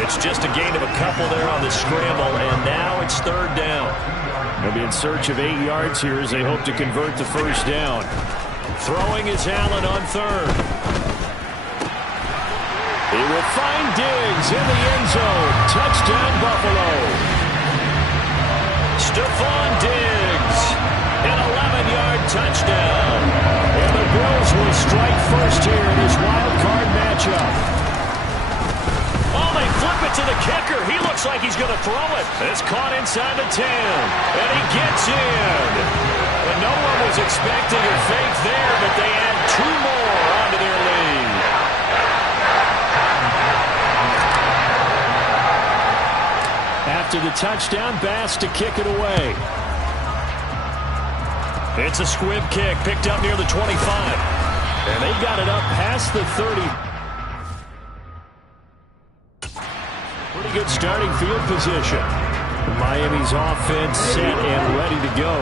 It's just a gain of a couple there on the scramble, and now it's third down. They'll be in search of 8 yards here as they hope to convert the first down. Throwing is Allen on third. He will find Diggs in the end zone. Touchdown, Buffalo. Stephon Diggs, an 11-yard touchdown. And the Bills will strike first here in this wild card matchup. Oh, they flip it to the kicker. He looks like he's going to throw it. It's caught inside the 10, and he gets in. And no one was expecting a fake there, but they add 2 more onto their lead. After the touchdown, Bass to kick it away. It's a squib kick picked up near the 25. And they've got it up past the 30. Pretty good starting field position. Miami's offense set and ready to go.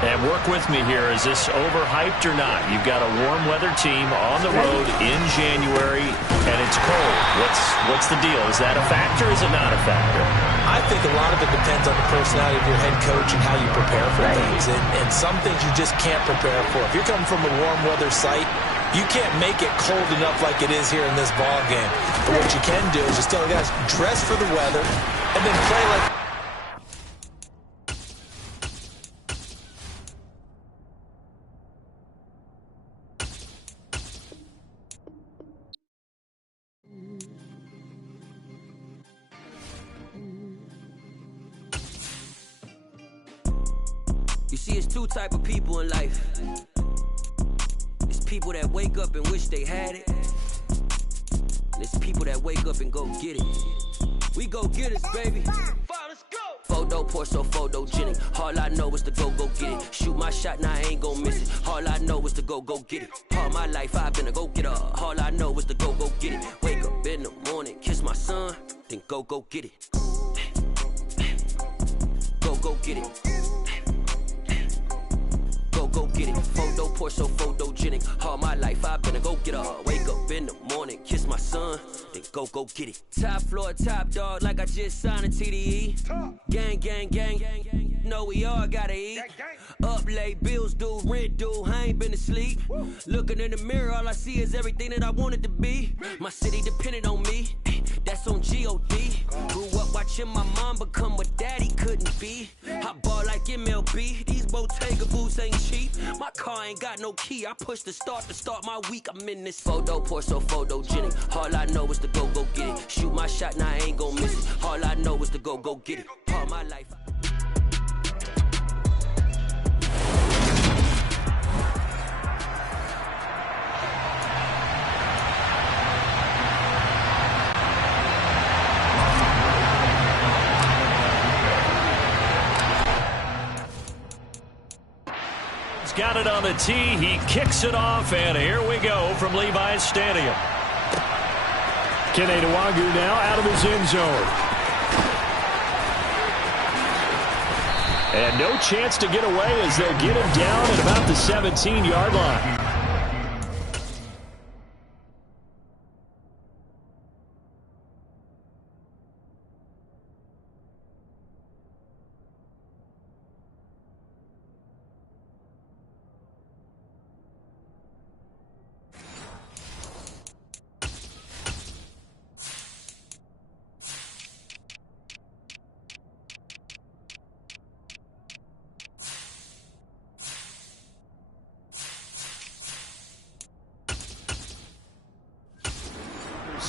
And work with me here. Is this overhyped or not? You've got a warm weather team on the road in January, and it's cold. What's the deal? Is that a factor or is it not a factor? I think a lot of it depends on the personality of your head coach and how you prepare for things. And some things you just can't prepare for. If you're coming from a warm weather site, you can't make it cold enough like it is here in this ball game. But what you can do is just tell the guys, dress for the weather and then play like... You see, it's 2 type of people in life. It's people that wake up and wish they had it. And it's people that wake up and go get it. We go get it, baby. Let's go. Photo pour so photogenic. All I know is to go get it. Shoot my shot, now I ain't gon' miss it. All I know is to go get it. All my life I've been a go-getter. All I know is to go get it. Wake up in the morning, kiss my son, then go get it. Go get it. Go get it. Photo pour so photogenic. All my life I've been a go-getter. Wake up in the morning, kiss my son, then go get it. Top floor, top dog, like I just signed a TDE. Gang, gang, gang, gang, gang. No, we all gotta eat. Up late, bills due, rent due, I ain't been asleep. Looking in the mirror, all I see is everything that I wanted to be. My city depended on me, that's on G.O.D. Grew up watching my mom become what daddy couldn't be. I ball like MLB, these Bottega boots ain't cheap. My car ain't got no key, I push the start to start my week. I'm in this photo pour so photogenic. All I know is to go get it. Shoot my shot, now I ain't gon' miss it. All I know is to go get it. All my life got it on the tee. He kicks it off, and here we go from Levi's Stadium. Kene Nwangwu now out of his end zone. And no chance to get away as they'll get him down at about the 17-yard line.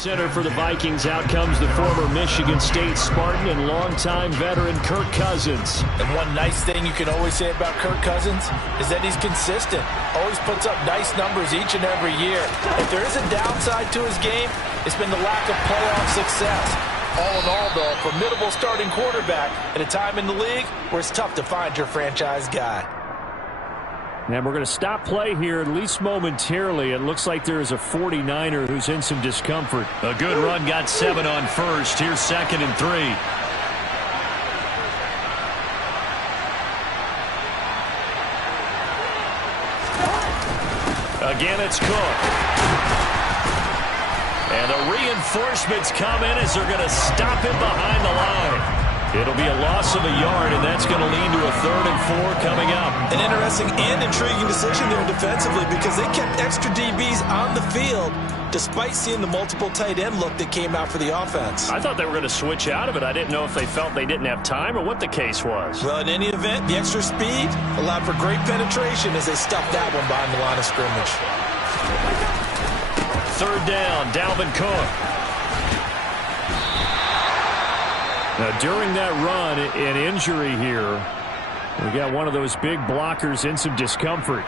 center for the Vikings. Out comes the former Michigan State Spartan and longtime veteran Kirk Cousins. And one nice thing you can always say about Kirk Cousins is that he's consistent. Always puts up nice numbers each and every year. If there is a downside to his game, it's been the lack of playoff success. All in all, though, a formidable starting quarterback at a time in the league where it's tough to find your franchise guy. And we're going to stop play here, at least momentarily. It looks like there is a 49er who's in some discomfort. A good run, got 7 on first. Here's 2nd and 3. Again, it's Cook. And the reinforcements come in as they're going to stop him behind the line. It'll be a loss of a yard, and that's going to lead to a 3rd and 4 coming up. An interesting and intriguing decision there defensively because they kept extra DBs on the field despite seeing the multiple tight end look that came out for the offense. I thought they were going to switch out of it. I didn't know if they felt they didn't have time or what the case was. Well, in any event, the extra speed allowed for great penetration as they stuffed that one behind the line of scrimmage. 3rd down, Dalvin Cook. Now, during that run, an injury here. We got one of those big blockers in some discomfort.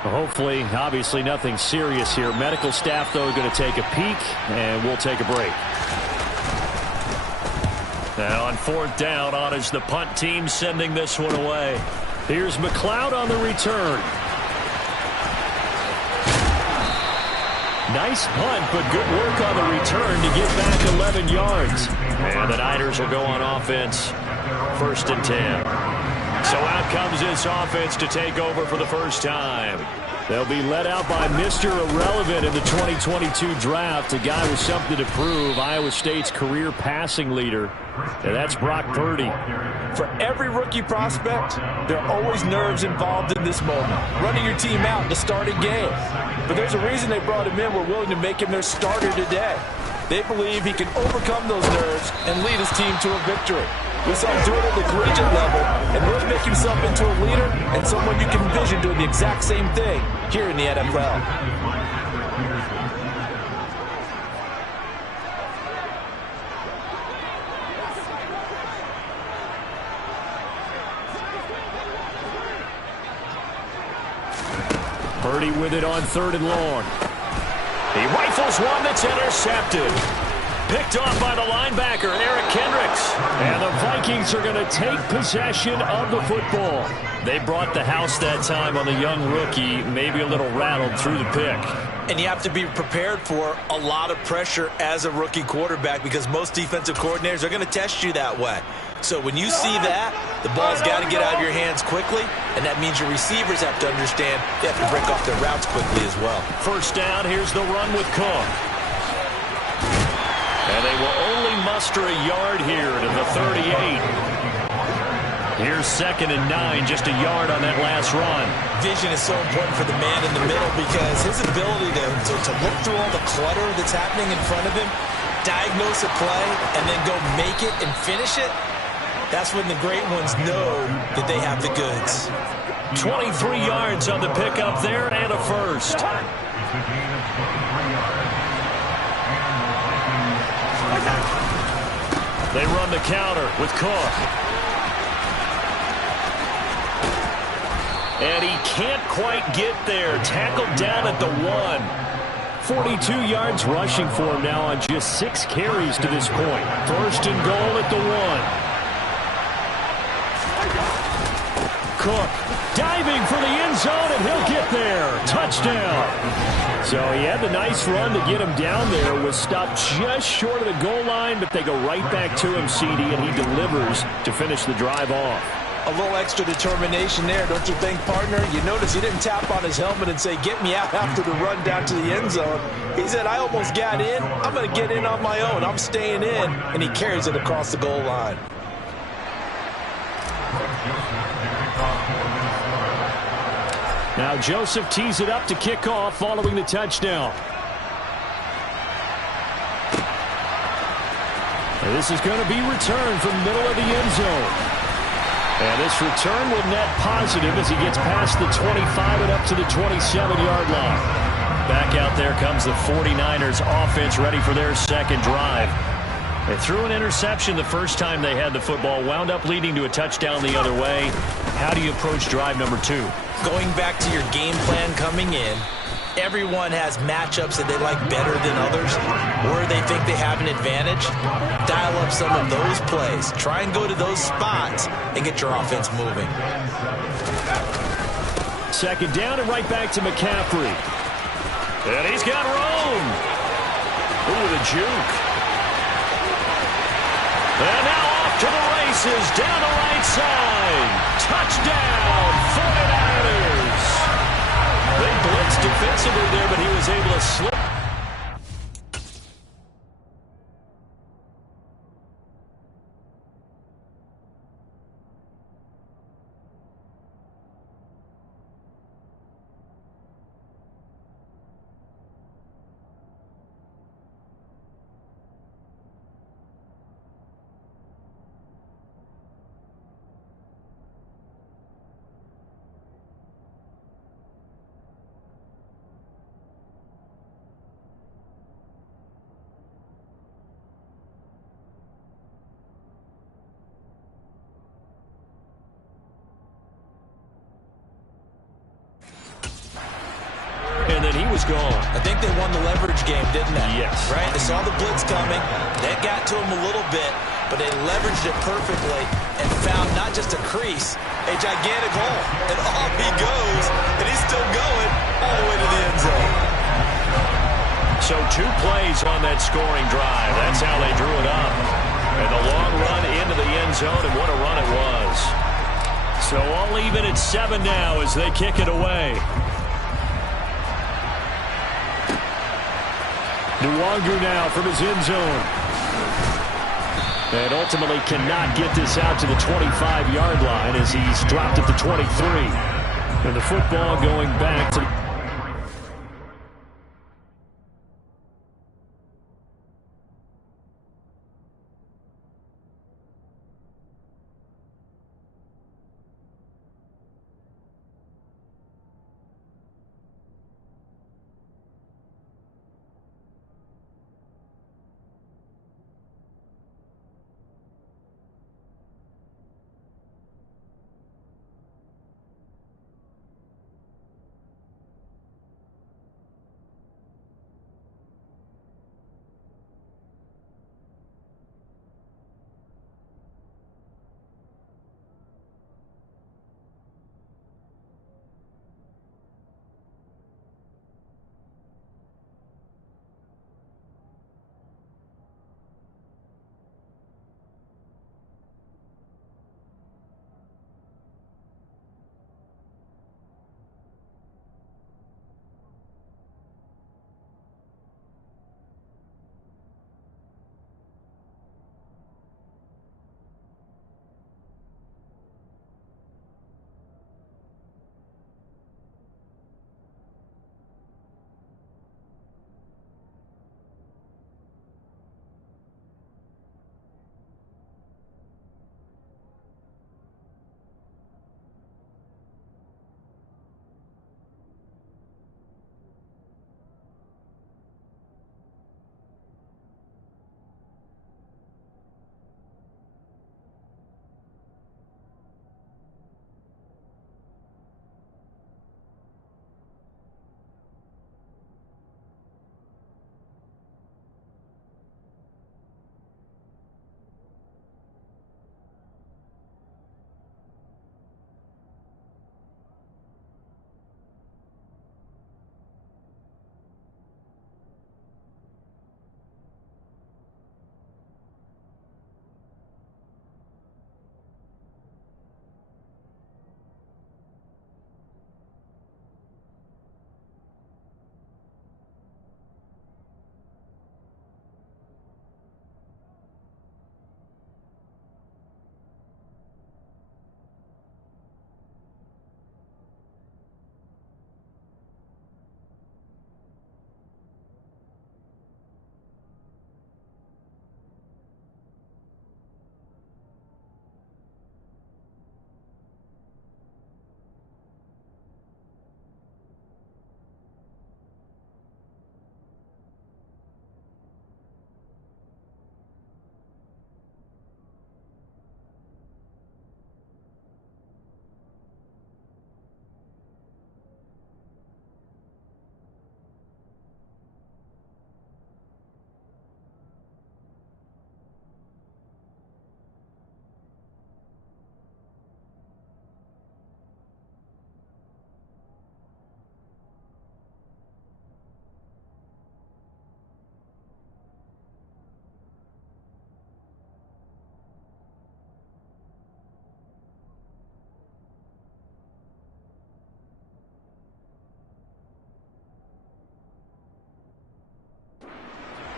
Hopefully, obviously, nothing serious here. Medical staff, though, going to take a peek, and we'll take a break. Now on 4th down, on is the punt team sending this one away. Here's McLeod on the return. Nice punt, but good work on the return to get back 11 yards. And the Niners will go on offense. 1st and 10. So out comes this offense to take over for the first time. They'll be led out by Mr. Irrelevant in the 2022 draft, a guy with something to prove, Iowa State's career passing leader. And that's Brock Purdy. For every rookie prospect, there are always nerves involved in this moment. Running your team out to start a game. But there's a reason they brought him in. We're willing to make him their starter today. They believe he can overcome those nerves and lead his team to a victory. We saw him do it at the collegiate level and really make himself into a leader and someone you can envision doing the exact same thing here in the NFL. Purdy with it on 3rd and long. He rifles one that's intercepted. Picked off by the linebacker, Eric Kendricks. And the Vikings are going to take possession of the football. They brought the house that time on the young rookie, maybe a little rattled through the pick. And you have to be prepared for a lot of pressure as a rookie quarterback because most defensive coordinators are going to test you that way. So when you see that, the ball's got to get out of your hands quickly, and that means your receivers have to understand they have to break off their routes quickly as well. 1st down, here's the run with Cook. And they will only muster a yard here to the 38. Here's 2nd and 9, just a yard on that last run. Vision is so important for the man in the middle because his ability to look through all the clutter that's happening in front of him, diagnose a play, and then go make it and finish it, that's when the great ones know that they have the goods. 23 yards on the pickup there and a first. They run the counter with Cook. And he can't quite get there. Tackled down at the 1. 42 yards rushing for him now on just 6 carries to this point. 1st and goal at the 1. Cook diving for the end zone, and he'll get there. Touchdown. So he had the nice run to get him down there. Was stopped just short of the goal line, but they go right back to him, CD, and he delivers to finish the drive off. A little extra determination there, don't you think, partner? You notice he didn't tap on his helmet and say, get me out after the run down to the end zone. He said, I almost got in. I'm going to get in on my own. I'm staying in. And he carries it across the goal line. Now Joseph tees it up to kick off following the touchdown. And this is going to be returned from middle of the end zone. And this return will net positive as he gets past the 25 and up to the 27-yard line. Back out there comes the 49ers offense ready for their second drive. They threw an interception the first time they had the football, wound up leading to a touchdown the other way. How do you approach drive number 2? Going back to your game plan coming in, everyone has matchups that they like better than others, where they think they have an advantage. Dial up some of those plays. Try and go to those spots and get your offense moving. Second down and right back to McCaffrey. And he's got room. Ooh, the juke. And now off to the races, down the right side. Touchdown, 49ers. They blitzed defensively there, but he was able to slip. And then he was gone. I think they won the leverage game, didn't they? Yes. Right? They saw the blitz coming. That got to him a little bit, but they leveraged it perfectly and found not just a crease, a gigantic hole. And off he goes, and he's still going all the way to the end zone. So 2 plays on that scoring drive. That's how they drew it up. And the long run into the end zone, and what a run it was. So all even at 7 now as they kick it away. Nwangu now from his end zone. And ultimately cannot get this out to the 25-yard line as he's dropped at the 23. And the football going back to...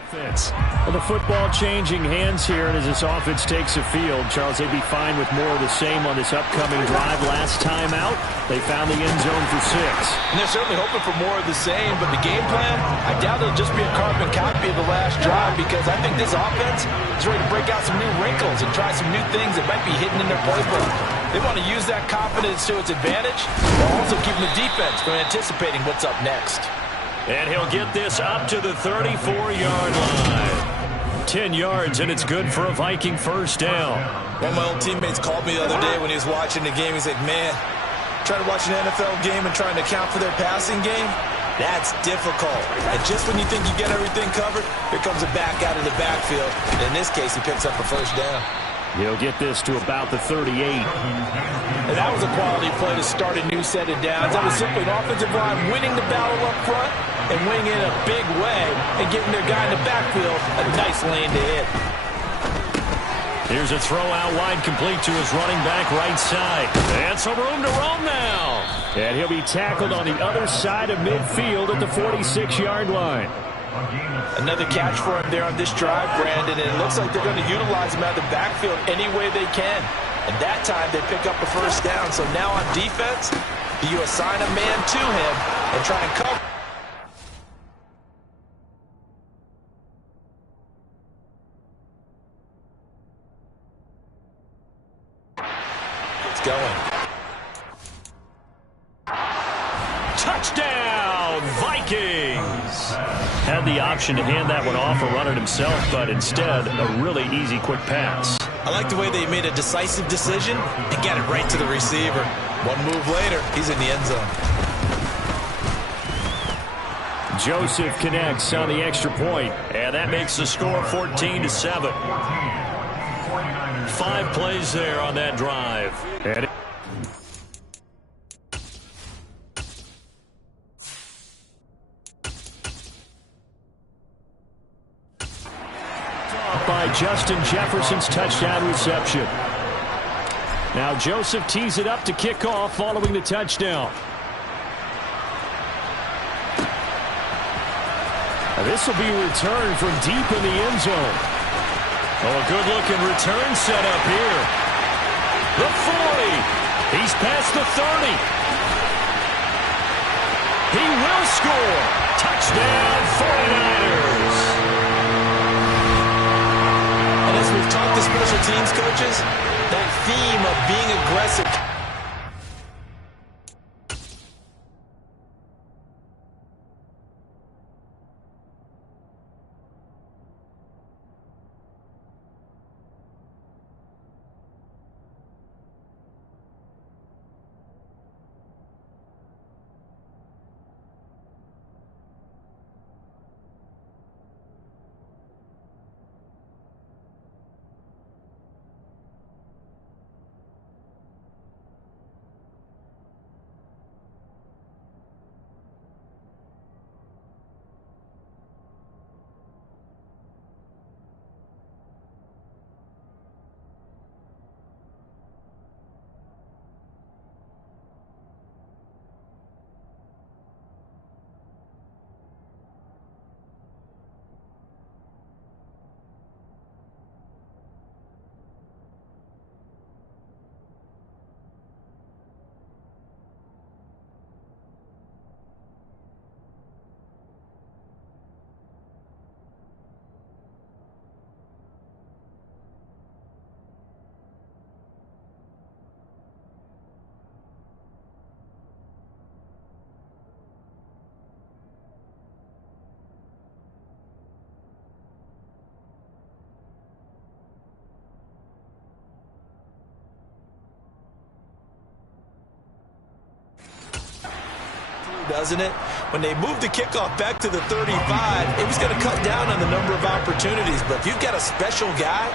Well, the football changing hands here, and as this offense takes the field, Charles, they'd be fine with more of the same on this upcoming drive. Last time out, they found the end zone for 6. And they're certainly hoping for more of the same, but the game plan, I doubt it'll just be a carbon copy of the last drive, because I think this offense is ready to break out some new wrinkles and try some new things that might be hidden in their playbook. They want to use that confidence to its advantage, while also keeping the defense from anticipating what's up next. And he'll get this up to the 34-yard line. 10 yards, and it's good for a Viking first down. One of my old teammates called me the other day when he was watching the game. He's like, man, trying to watch an NFL game and trying to account for their passing game, that's difficult. And just when you think you get everything covered, here comes a back out of the backfield. And in this case, he picks up a first down. He'll get this to about the 38. And that was a quality play to start a new set of downs. That was simply an offensive line winning the battle up front and winning in a big way and getting their guy in the backfield a nice lane to hit. Here's a throw out wide, complete to his running back right side. And some room to roam now. And he'll be tackled on the other side of midfield at the 46-yard line. Another catch for him there on this drive, Brandon, and it looks like they're going to utilize him out of the backfield any way they can. And that time they pick up a first down. So now on defense, do you assign a man to him and try and cover? It's going. Touchdown, Vikings! Had the option to hand that one off or run it himself, but instead, a really easy, quick pass. I like the way they made a decisive decision and got it right to the receiver. One move later, he's in the end zone. Joseph connects on the extra point. And that makes the score 14-7. 5 plays there on that drive. And by Justin Jefferson's touchdown reception. Now Joseph tees it up to kick off following the touchdown. This will be returned from deep in the end zone. Oh, a good-looking return set up here. The 40. He's past the 30. He will score. Touchdown, 49ers. And as we've talked to special teams coaches, that theme of being aggressive. Doesn't it? When they moved the kickoff back to the 35, it was going to cut down on the number of opportunities. But if you've got a special guy,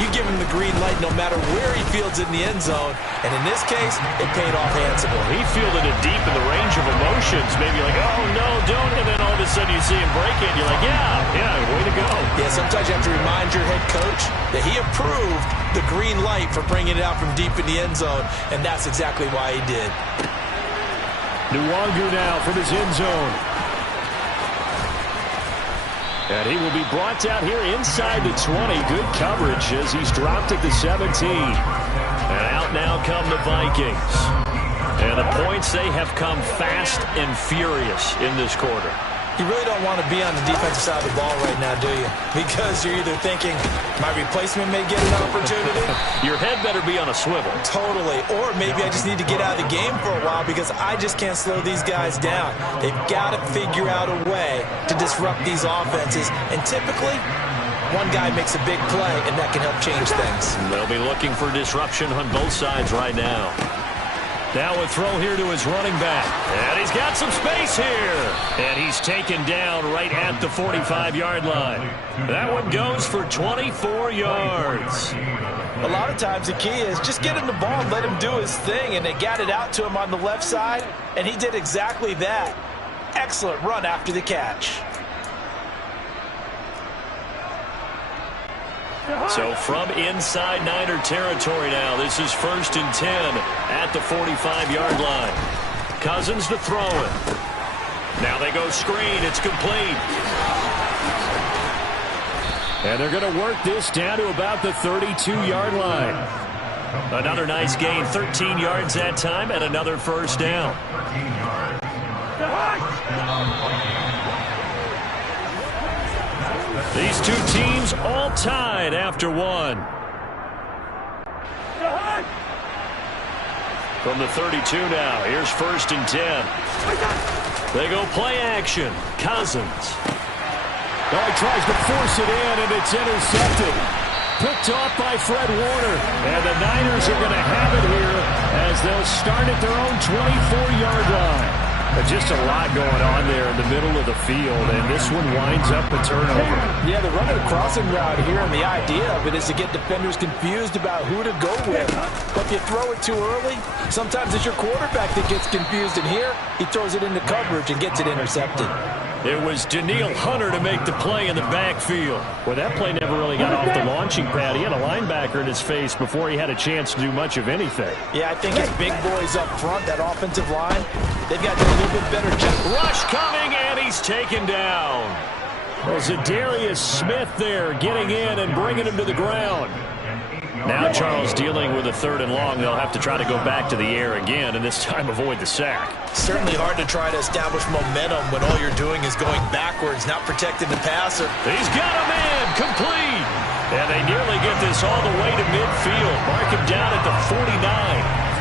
you give him the green light no matter where he fields in the end zone. And in this case, it paid off handsomely. He fielded it deep in the range of emotions. Maybe like, oh, no, don't. And then all of a sudden you see him break it. And you're like, yeah, way to go. Yeah, sometimes you have to remind your head coach that he approved the green light for bringing it out from deep in the end zone. And that's exactly why he did. Nwangu now from his end zone. And he will be brought down here inside the 20. Good coverage as he's dropped at the 17. And out now come the Vikings. And the points, they have come fast and furious in this quarter. You really don't want to be on the defensive side of the ball right now, do you? Because you're either thinking, my replacement may get an opportunity. Your head better be on a swivel. Totally. Or maybe I just need to get out of the game for a while because I just can't slow these guys down. They've got to figure out a way to disrupt these offenses. And typically, one guy makes a big play, and that can help change things. They'll be looking for disruption on both sides right now. Now a throw here to his running back. And he's got some space here. And he's taken down right at the 45-yard line. That one goes for 24 yards. A lot of times the key is just get him the ball and let him do his thing, and they got it out to him on the left side, and he did exactly that. Excellent run after the catch. So from inside Niner territory now, this is 1st and 10 at the 45-yard line. Cousins to throw it. Now they go screen. It's complete. And they're going to work this down to about the 32-yard line. Another nice gain, 13 yards that time, and another first down. These two teams all tied after one. From the 32 now, here's 1st and 10. They go play action. Cousins. Oh, he tries to force it in, and it's intercepted. Picked off by Fred Warner. And the Niners are going to have it here as they'll start at their own 24-yard line. Just a lot going on there in the middle of the field, and this one winds up a turnover. Yeah, they're running a crossing route here, and the idea of it is to get defenders confused about who to go with. But if you throw it too early, sometimes it's your quarterback that gets confused, and here he throws it into coverage and gets it intercepted. It was Danielle Hunter to make the play in the backfield. Well, that play never really got off the launching pad. He had a linebacker in his face before he had a chance to do much of anything. Yeah, I think his big boys up front, that offensive line, they've got to do a little bit better job. Rush coming, and he's taken down. Well, Zadarius Smith there getting in and bringing him to the ground. Now Charles dealing with a 3rd and long. They'll have to try to go back to the air again, and this time avoid the sack. Certainly hard to try to establish momentum when all you're doing is going backwards, not protecting the passer. He's got him in, complete. And they nearly get this all the way to midfield. Mark him down at the 49.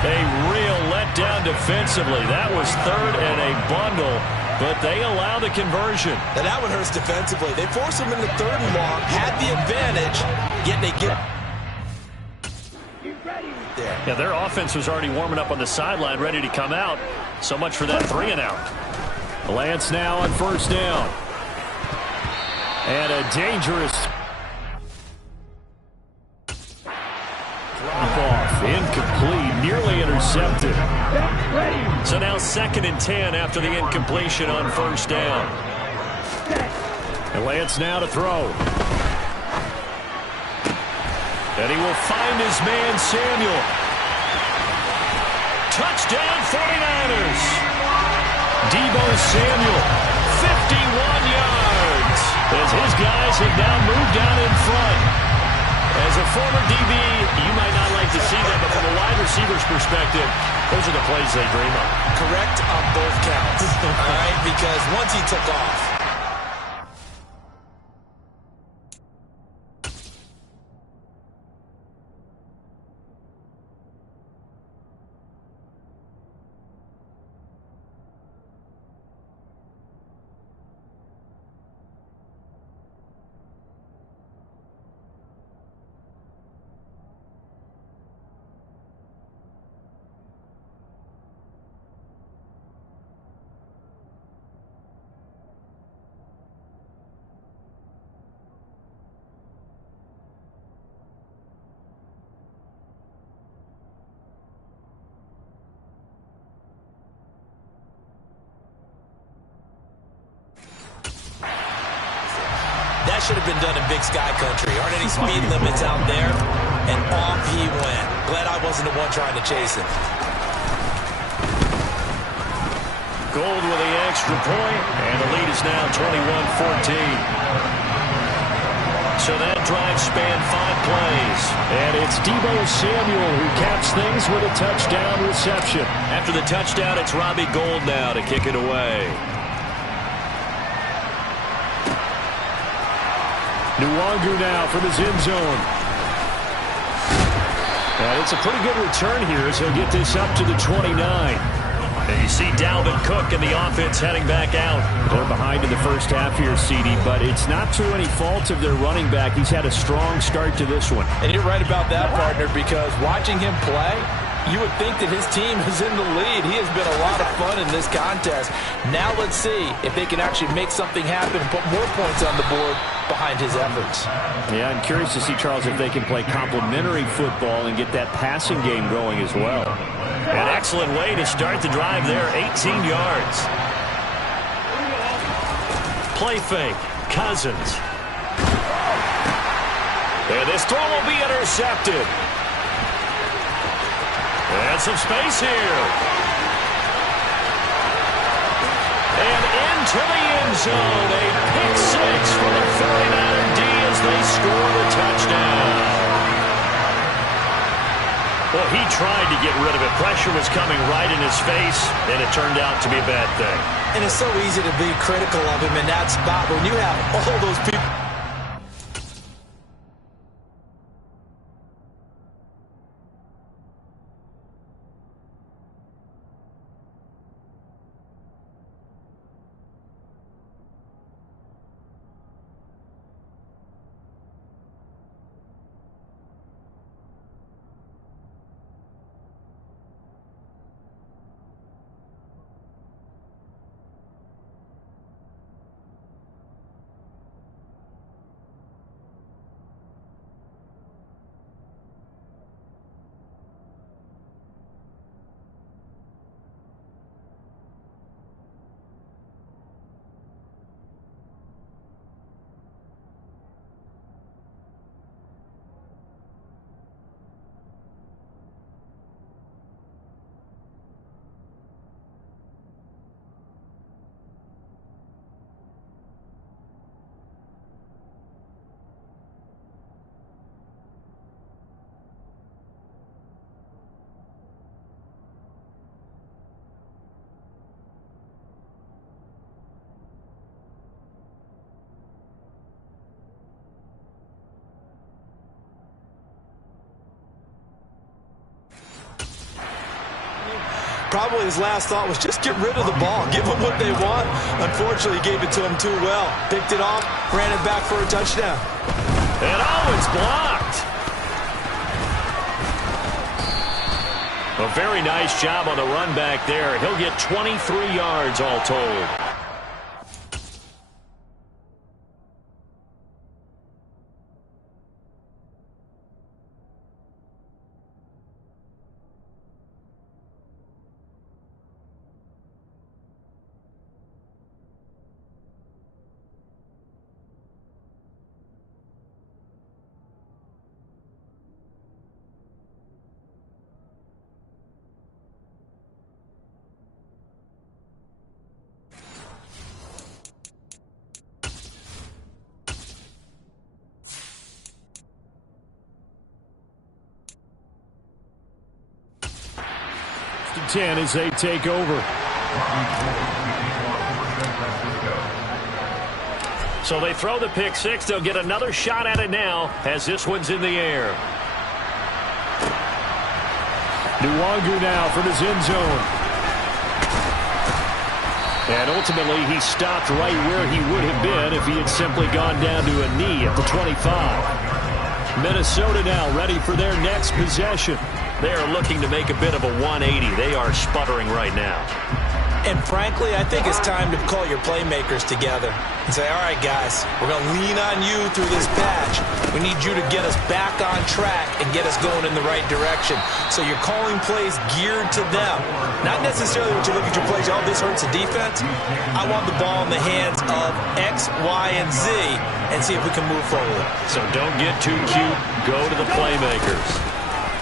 A real letdown defensively. That was 3rd and a bundle, but they allow the conversion. Now that one hurts defensively. They force him into 3rd and long, had the advantage, yet they get... Yeah, their offense was already warming up on the sideline, ready to come out. So much for that 3 and out. Lance now on 1st down. And a dangerous drop-off. Incomplete. Nearly intercepted. So now 2nd and 10 after the incompletion on 1st down. And Lance now to throw. And he will find his man, Samuel. Touchdown, 49ers. Deebo Samuel, 51 yards. As his guys have now moved down in front. As a former DB, you might not like to see that, but from a wide receiver's perspective, those are the plays they dream of. Correct on both counts. All right, because once he took off, that should have been done in Big Sky Country. Aren't any speed limits out there? And off he went. Glad I wasn't the one trying to chase him. Gold with the extra point, and the lead is now 21-14. So that drive spanned 5 plays. And it's Deebo Samuel who caps things with a touchdown reception. After the touchdown, it's Robbie Gould now to kick it away. Nwangu now from his end zone. And it's a pretty good return here as he'll get this up to the 29. And you see Dalvin Cook and the offense heading back out. They're behind in the first half here, CD, but it's not through any fault of their running back. He's had a strong start to this one. And you're right about that, partner, because watching him play, you would think that his team is in the lead. He has been a lot of fun in this contest. Now let's see if they can actually make something happen and put more points on the board behind his efforts. Yeah, I'm curious to see, Charles, if they can play complementary football and get that passing game going as well. An excellent way to start the drive there, 18 yards. Play fake, Cousins. And this throw will be intercepted. And some space here. And into the end zone, a pick 6 for the 49er D as they score the touchdown. Well, he tried to get rid of it. Pressure was coming right in his face, and it turned out to be a bad thing. And it's so easy to be critical of him in that spot when you have all those people. Probably his last thought was just get rid of the ball. Give them what they want. Unfortunately, he gave it to them too well. Picked it off, ran it back for a touchdown. And it's blocked. A very nice job on the run back there. He'll get 23 yards all told. to 10 as they take over. So they throw the pick six. They'll get another shot at it now as this one's in the air. Nwangu now from his end zone. And ultimately, he stopped right where he would have been if he had simply gone down to a knee at the 25. Minnesota now ready for their next possession. They are looking to make a bit of a 180. They are sputtering right now. And frankly, I think it's time to call your playmakers together and say, all right, guys, we're going to lean on you through this patch. We need you to get us back on track and get us going in the right direction. So you're calling plays geared to them. Not necessarily when you look at your plays, oh, this hurts the defense. I want the ball in the hands of X, Y, and Z and see if we can move forward. So don't get too cute. Go to the playmakers.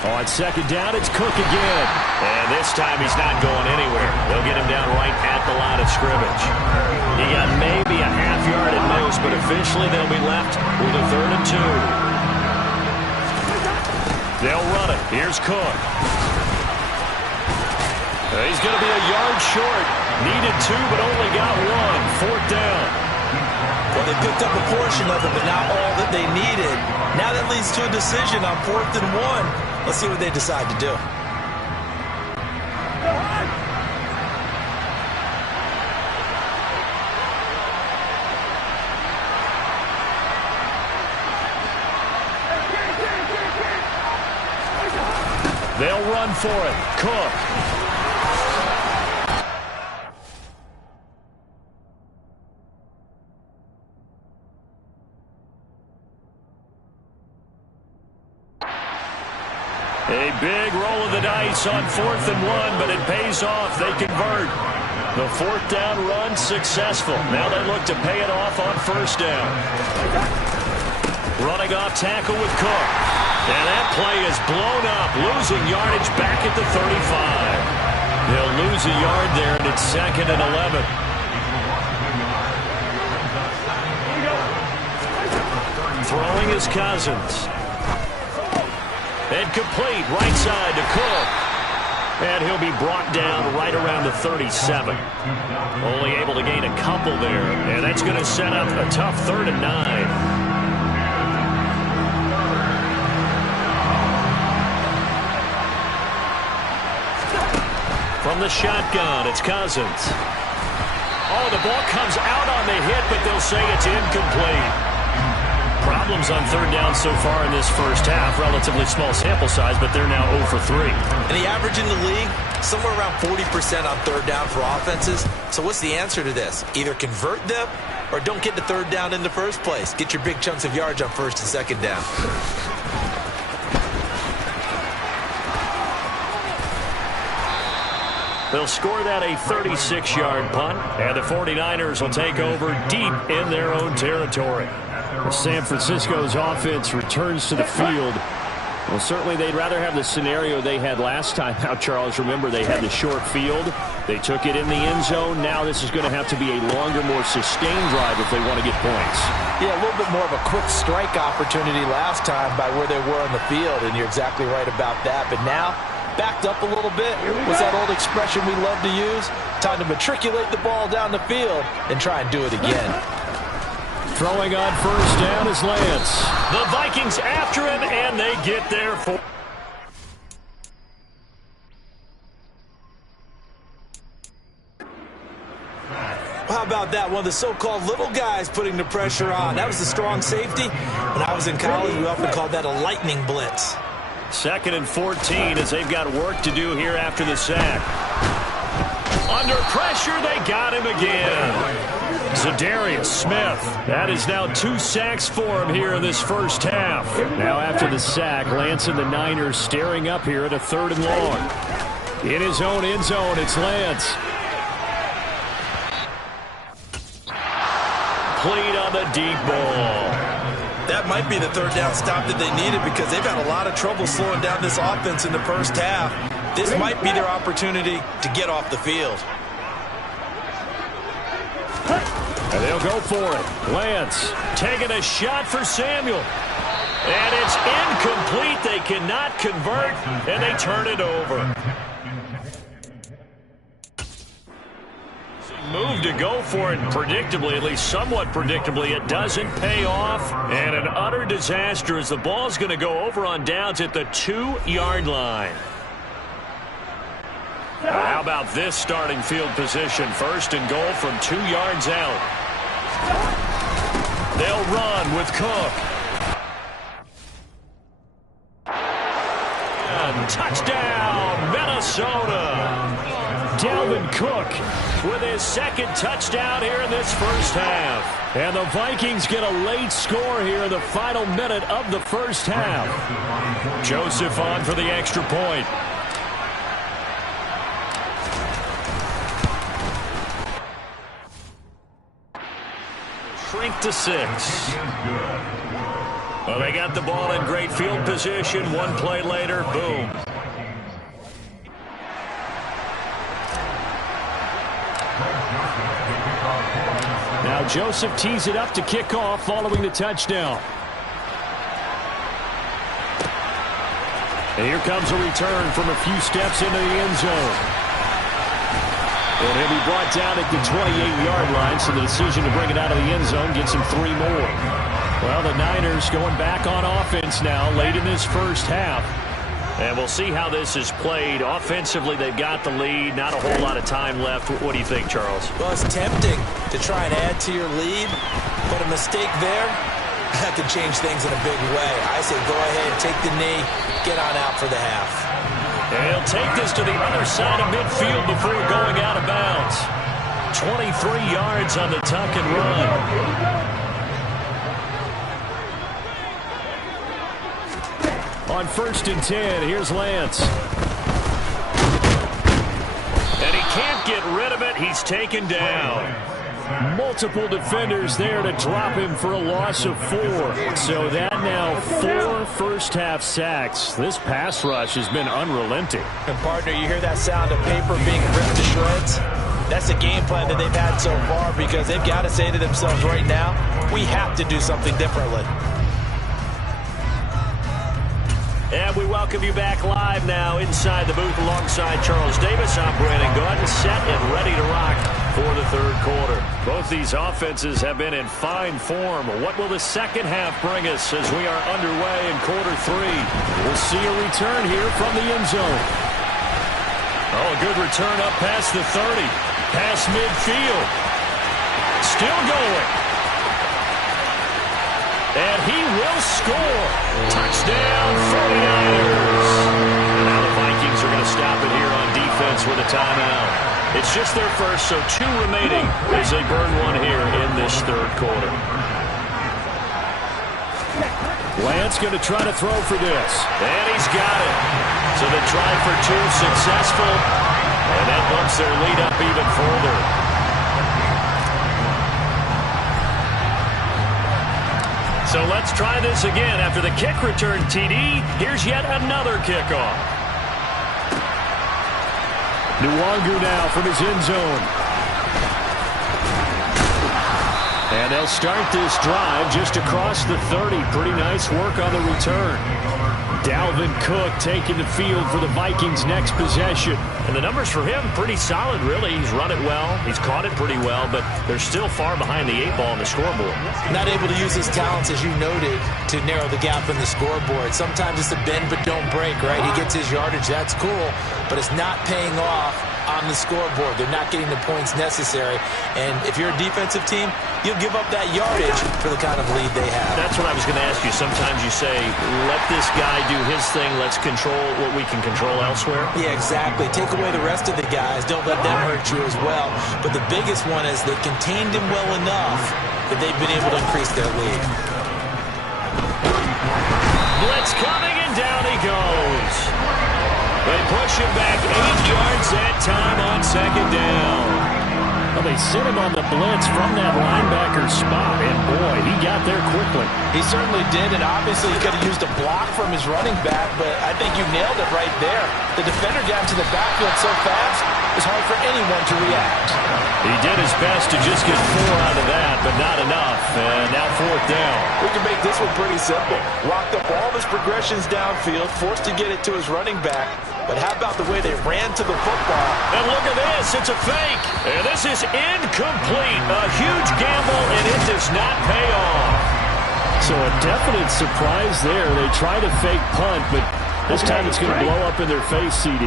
On second down, it's Cook again. And this time he's not going anywhere. They'll get him down right at the line of scrimmage. He got maybe a half yard at most, but officially they'll be left with a 3rd and 2. They'll run it. Here's Cook. He's going to be a yard short. Needed 2, but only got 1. 4th down. Well, they picked up a portion of it, but not all that they needed. Now that leads to a decision on 4th and 1. Let's see what they decide to do. They'll run for it. Cook. A big roll of the dice on 4th and 1, but it pays off. They convert. The 4th down run successful. Now they look to pay it off on 1st down. Running off tackle with Cook. And that play is blown up, losing yardage back at the 35. They'll lose a yard there, and it's 2nd and 11. Throwing is Cousins. And complete, right side to Cook. And he'll be brought down right around the 37. Only able to gain a couple there. And that's going to set up a tough 3rd and 9. From the shotgun, it's Cousins. Oh, the ball comes out on the hit, but they'll say it's incomplete. Problems on 3rd down so far in this first half. Relatively small sample size, but they're now 0 for 3. And the average in the league, somewhere around 40% on 3rd down for offenses. So what's the answer to this? Either convert them or don't get to 3rd down in the first place. Get your big chunks of yards on 1st and 2nd down. They'll score that a 36-yard punt, and the 49ers will take over deep in their own territory. San Francisco's offense returns to the field. Well, certainly they'd rather have the scenario they had last time out, Charles. Remember, they had the short field. They took it in the end zone. Now this is going to have to be a longer, more sustained drive if they want to get points. Yeah, a little bit more of a quick strike opportunity last time by where they were on the field, and you're exactly right about that. But now, backed up a little bit. What's that old expression we love to use? Time to matriculate the ball down the field and try and do it again. Throwing on 1st down is Lance. The Vikings after him, and they get there for... How about that? One of the so-called little guys putting the pressure on. That was the strong safety. When I was in college, we often called that a lightning blitz. 2nd and 14 as they've got work to do here after the sack. Under pressure, they got him again. Za'Darius Smith. That is now 2 sacks for him here in this first half. Now after the sack, Lance and the Niners staring up here at a 3rd and long. In his own end zone, it's Lance. Complete on the deep ball. That might be the 3rd down stop that they needed because they've had a lot of trouble slowing down this offense in the first half. This might be their opportunity to get off the field. And they'll go for it. Lance taking a shot for Samuel. And it's incomplete. They cannot convert, and they turn it over. Move to go for it predictably, at least somewhat predictably. It doesn't pay off, and an utter disaster as the ball's going to go over on downs at the 2-yard line. How about this starting field position? 1st and goal from 2 yards out. They'll run with Cook. And touchdown, Minnesota. Dalvin Cook with his 2nd touchdown here in this first half. And the Vikings get a late score here in the final minute of the first half. Joseph on for the extra point. Shrink to 6. Well, they got the ball in great field position. One play later, boom. Now Joseph tees it up to kick off following the touchdown. And here comes a return from a few steps into the end zone. And he'll be brought down at the 28-yard line, so the decision to bring it out of the end zone gets him 3 more. Well, the Niners going back on offense now late in this first half. And we'll see how this is played. Offensively, they've got the lead. Not a whole lot of time left. What do you think, Charles? Well, it's tempting to try and add to your lead, but a mistake there, that could change things in a big way. I say go ahead, take the knee, get on out for the half. And he'll take this to the other side of midfield before going out of bounds. 23 yards on the tuck and run. On 1st and 10, here's Lance. And he can't get rid of it. He's taken down. Multiple defenders there to drop him for a loss of 4. So that now 4 first-half sacks. This pass rush has been unrelenting. And, partner, you hear that sound of paper being ripped to shreds? That's the game plan that they've had so far because they've got to say to themselves right now, we have to do something differently. And we welcome you back live now inside the booth alongside Charles Davis. I'm Brandon Gaudin, set and ready to rock for the third quarter. Both these offenses have been in fine form. What will the second half bring us as we are underway in quarter 3? We'll see a return here from the end zone. Oh, a good return up past the 30. Past midfield. Still going. And he will score. Touchdown, 49ers. And now the Vikings are going to stop it here on defense with a timeout. It's just their first, so 2 remaining as they burn one here in this third quarter. Lance going to try to throw for this. And he's got it. So the try for 2 successful. And that bumps their lead up even further. So let's try this again. After the kick return TD, here's yet another kickoff. Nwangu now from his end zone. And they'll start this drive just across the 30. Pretty nice work on the return. Dalvin Cook taking the field for the Vikings' next possession. And the numbers for him, pretty solid, really. He's run it well. He's caught it pretty well, but they're still far behind the 8 ball on the scoreboard. Not able to use his talents, as you noted, to narrow the gap in the scoreboard. Sometimes it's a bend but don't break, right? He gets his yardage. That's cool, but it's not paying off on the scoreboard. They're not getting the points necessary. And if you're a defensive team, you'll give up that yardage for the kind of lead they have. That's what I was going to ask you. Sometimes you say, let this guy do his thing. Let's control what we can control elsewhere. Yeah, exactly. Take away the rest of the guys. Don't let them hurt you as well. But the biggest one is they contained him well enough that they've been able to increase their lead. Blitz coming, and down he goes. They push him back 8 yards that time on second down. Well, they sent him on the blitz from that linebacker spot, and boy, he got there quickly. He certainly did, and obviously he could have used a block from his running back, but I think you nailed it right there. The defender got into the backfield so fast, it's hard for anyone to react. He did his best to just get 4 out of that, but not enough, and now 4th down. We can make this one pretty simple. Locked up all of his progressions downfield, forced to get it to his running back. But how about the way they ran to the football? And look at this. It's a fake. And this is incomplete. A huge gamble, and it does not pay off. So a definite surprise there. They try to fake punt, but this time it's going to blow up in their face, CD.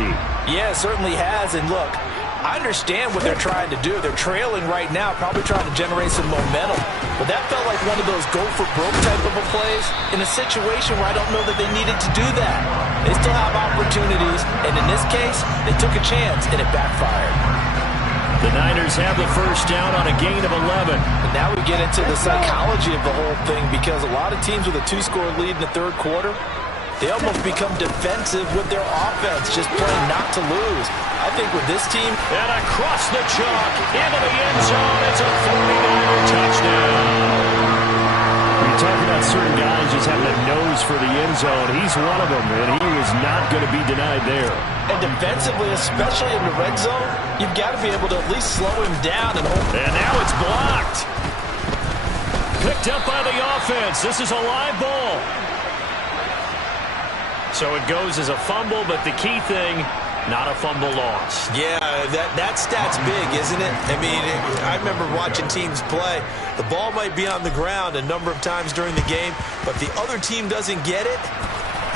Yeah, it certainly has. And look, I understand what they're trying to do. They're trailing right now, probably trying to generate some momentum. But that felt like one of those go-for-broke type of a plays in a situation where I don't know that they needed to do that. They still have opportunities, and in this case, they took a chance, and it backfired. The Niners have the first down on a gain of 11. And now we get into the psychology of the whole thing, because a lot of teams with a 2-score lead in the third quarter, they almost become defensive with their offense, just playing not to lose. I think with this team... And across the chalk, into the end zone, it's a 49er touchdown. talk about certain guys just having a nose for the end zone. He's one of them, and he was not going to be denied there. And defensively, especially in the red zone, you've got to be able to at least slow him down. And now it's blocked. Picked up by the offense. This is a live ball. So it goes as a fumble, but the key thing, not a fumble loss. Yeah, that stat's big, isn't it? I mean, I remember watching teams play. The ball might be on the ground a number of times during the game, but if the other team doesn't get it,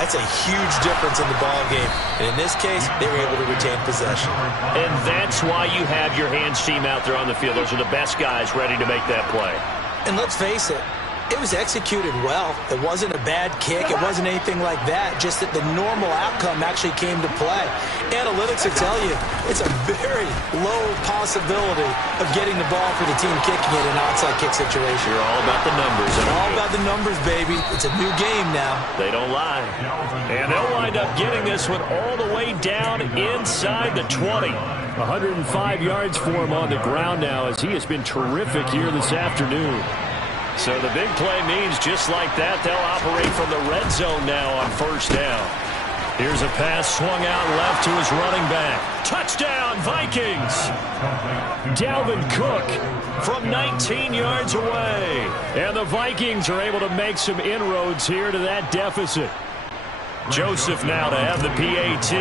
that's a huge difference in the ball game. And in this case, they were able to retain possession. And that's why you have your hands team out there on the field. Those are the best guys ready to make that play. And let's face it, it was executed well. It wasn't a bad kick. It wasn't anything like that. Just that the normal outcome actually came to play. Analytics will tell you it's a very low possibility of getting the ball for the team kicking it in an onside kick situation. You're all about the numbers. It's all about the numbers, baby. It's a new game now. They don't lie. And they'll wind up getting this one all the way down inside the 20. 105 yards for him on the ground now as he has been terrific here this afternoon. So the big play means just like that, they'll operate from the red zone now on first down. Here's a pass swung out left to his running back. Touchdown, Vikings! Dalvin Cook from 19 yards away. And the Vikings are able to make some inroads here to that deficit. Joseph now to have the PAT.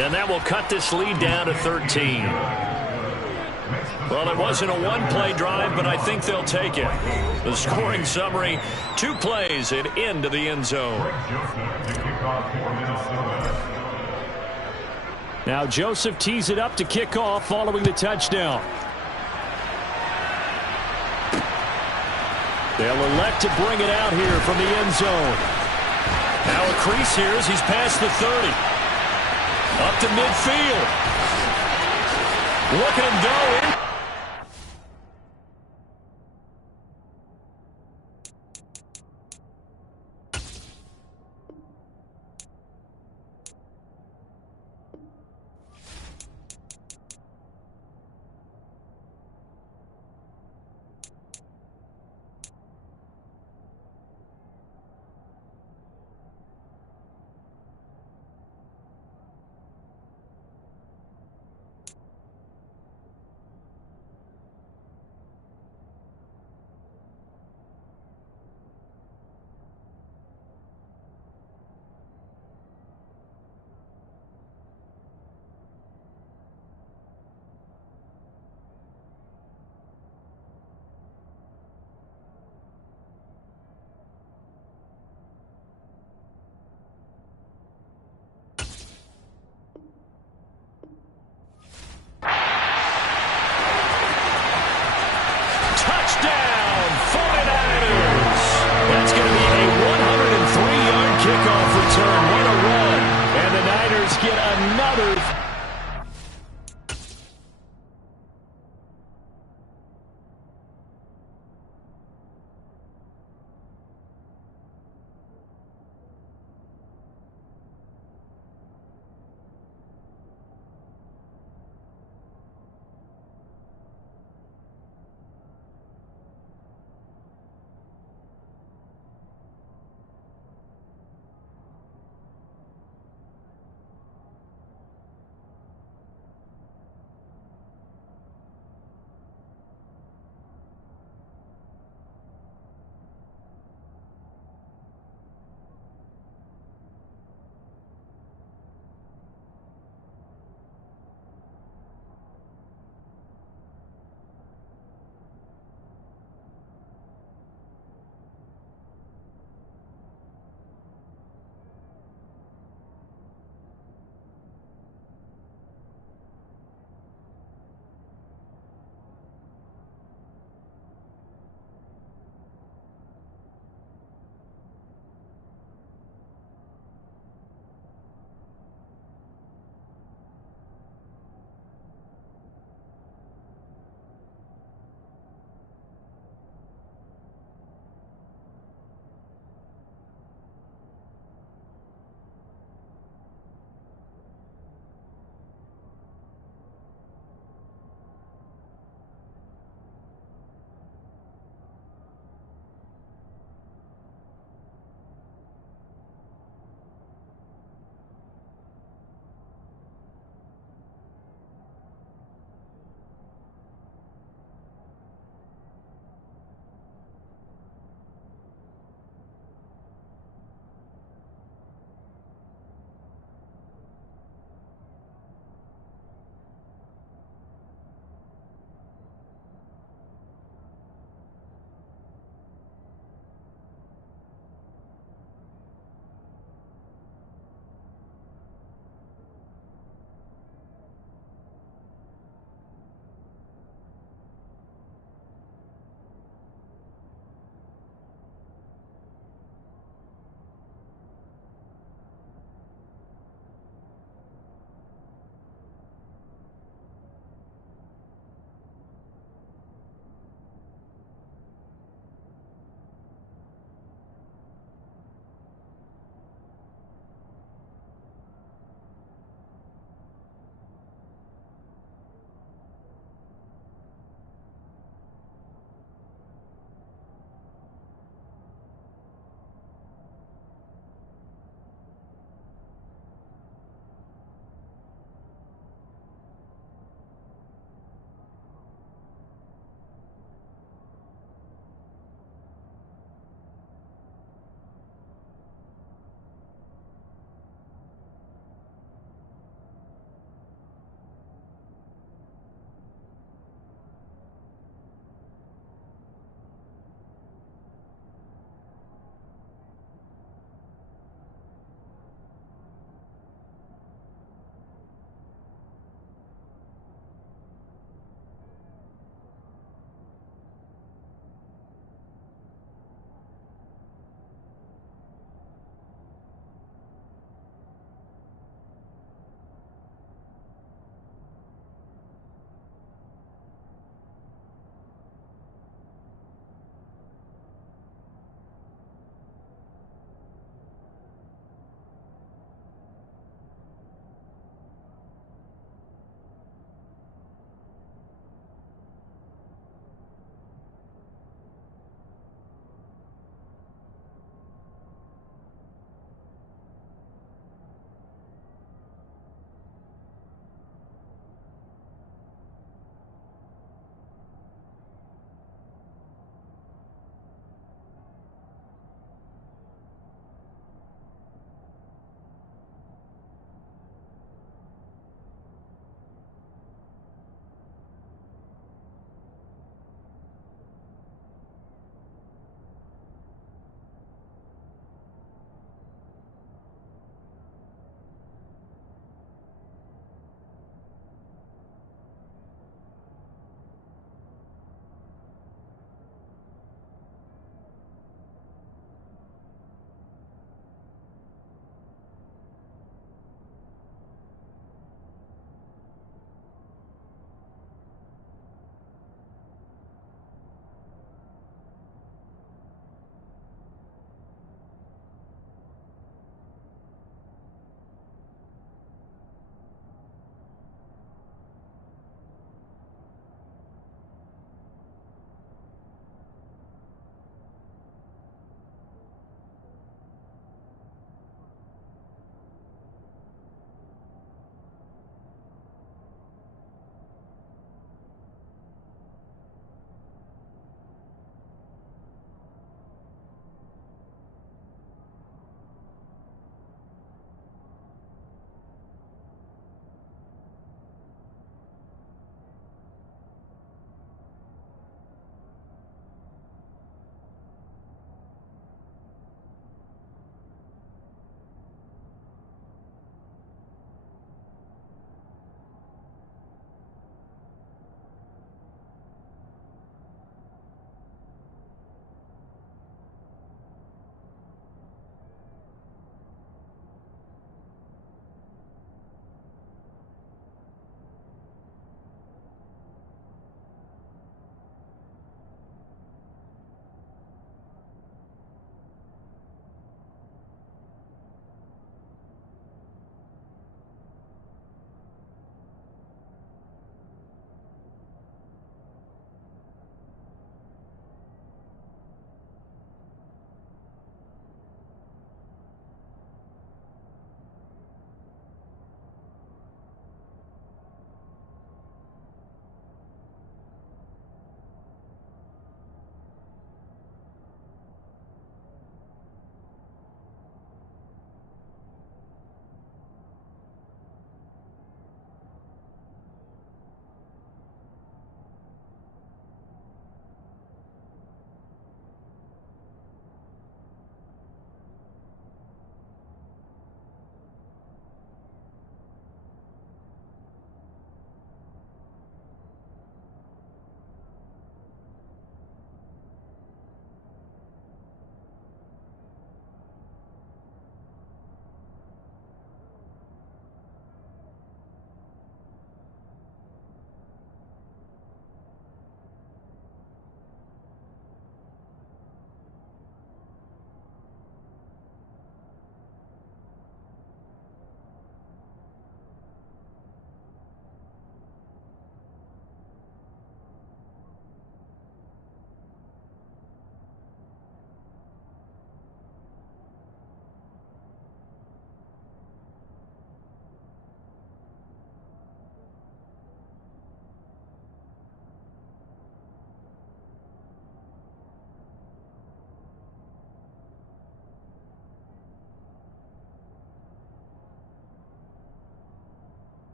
And that will cut this lead down to 13. Well, it wasn't a one-play drive, but I think they'll take it. The scoring summary, 2 plays and into the end zone. Now Joseph tees it up to kick off following the touchdown. They'll elect to bring it out here from the end zone. Now a crease here as he's past the 30. Up to midfield. Look at him go in.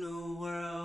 new world.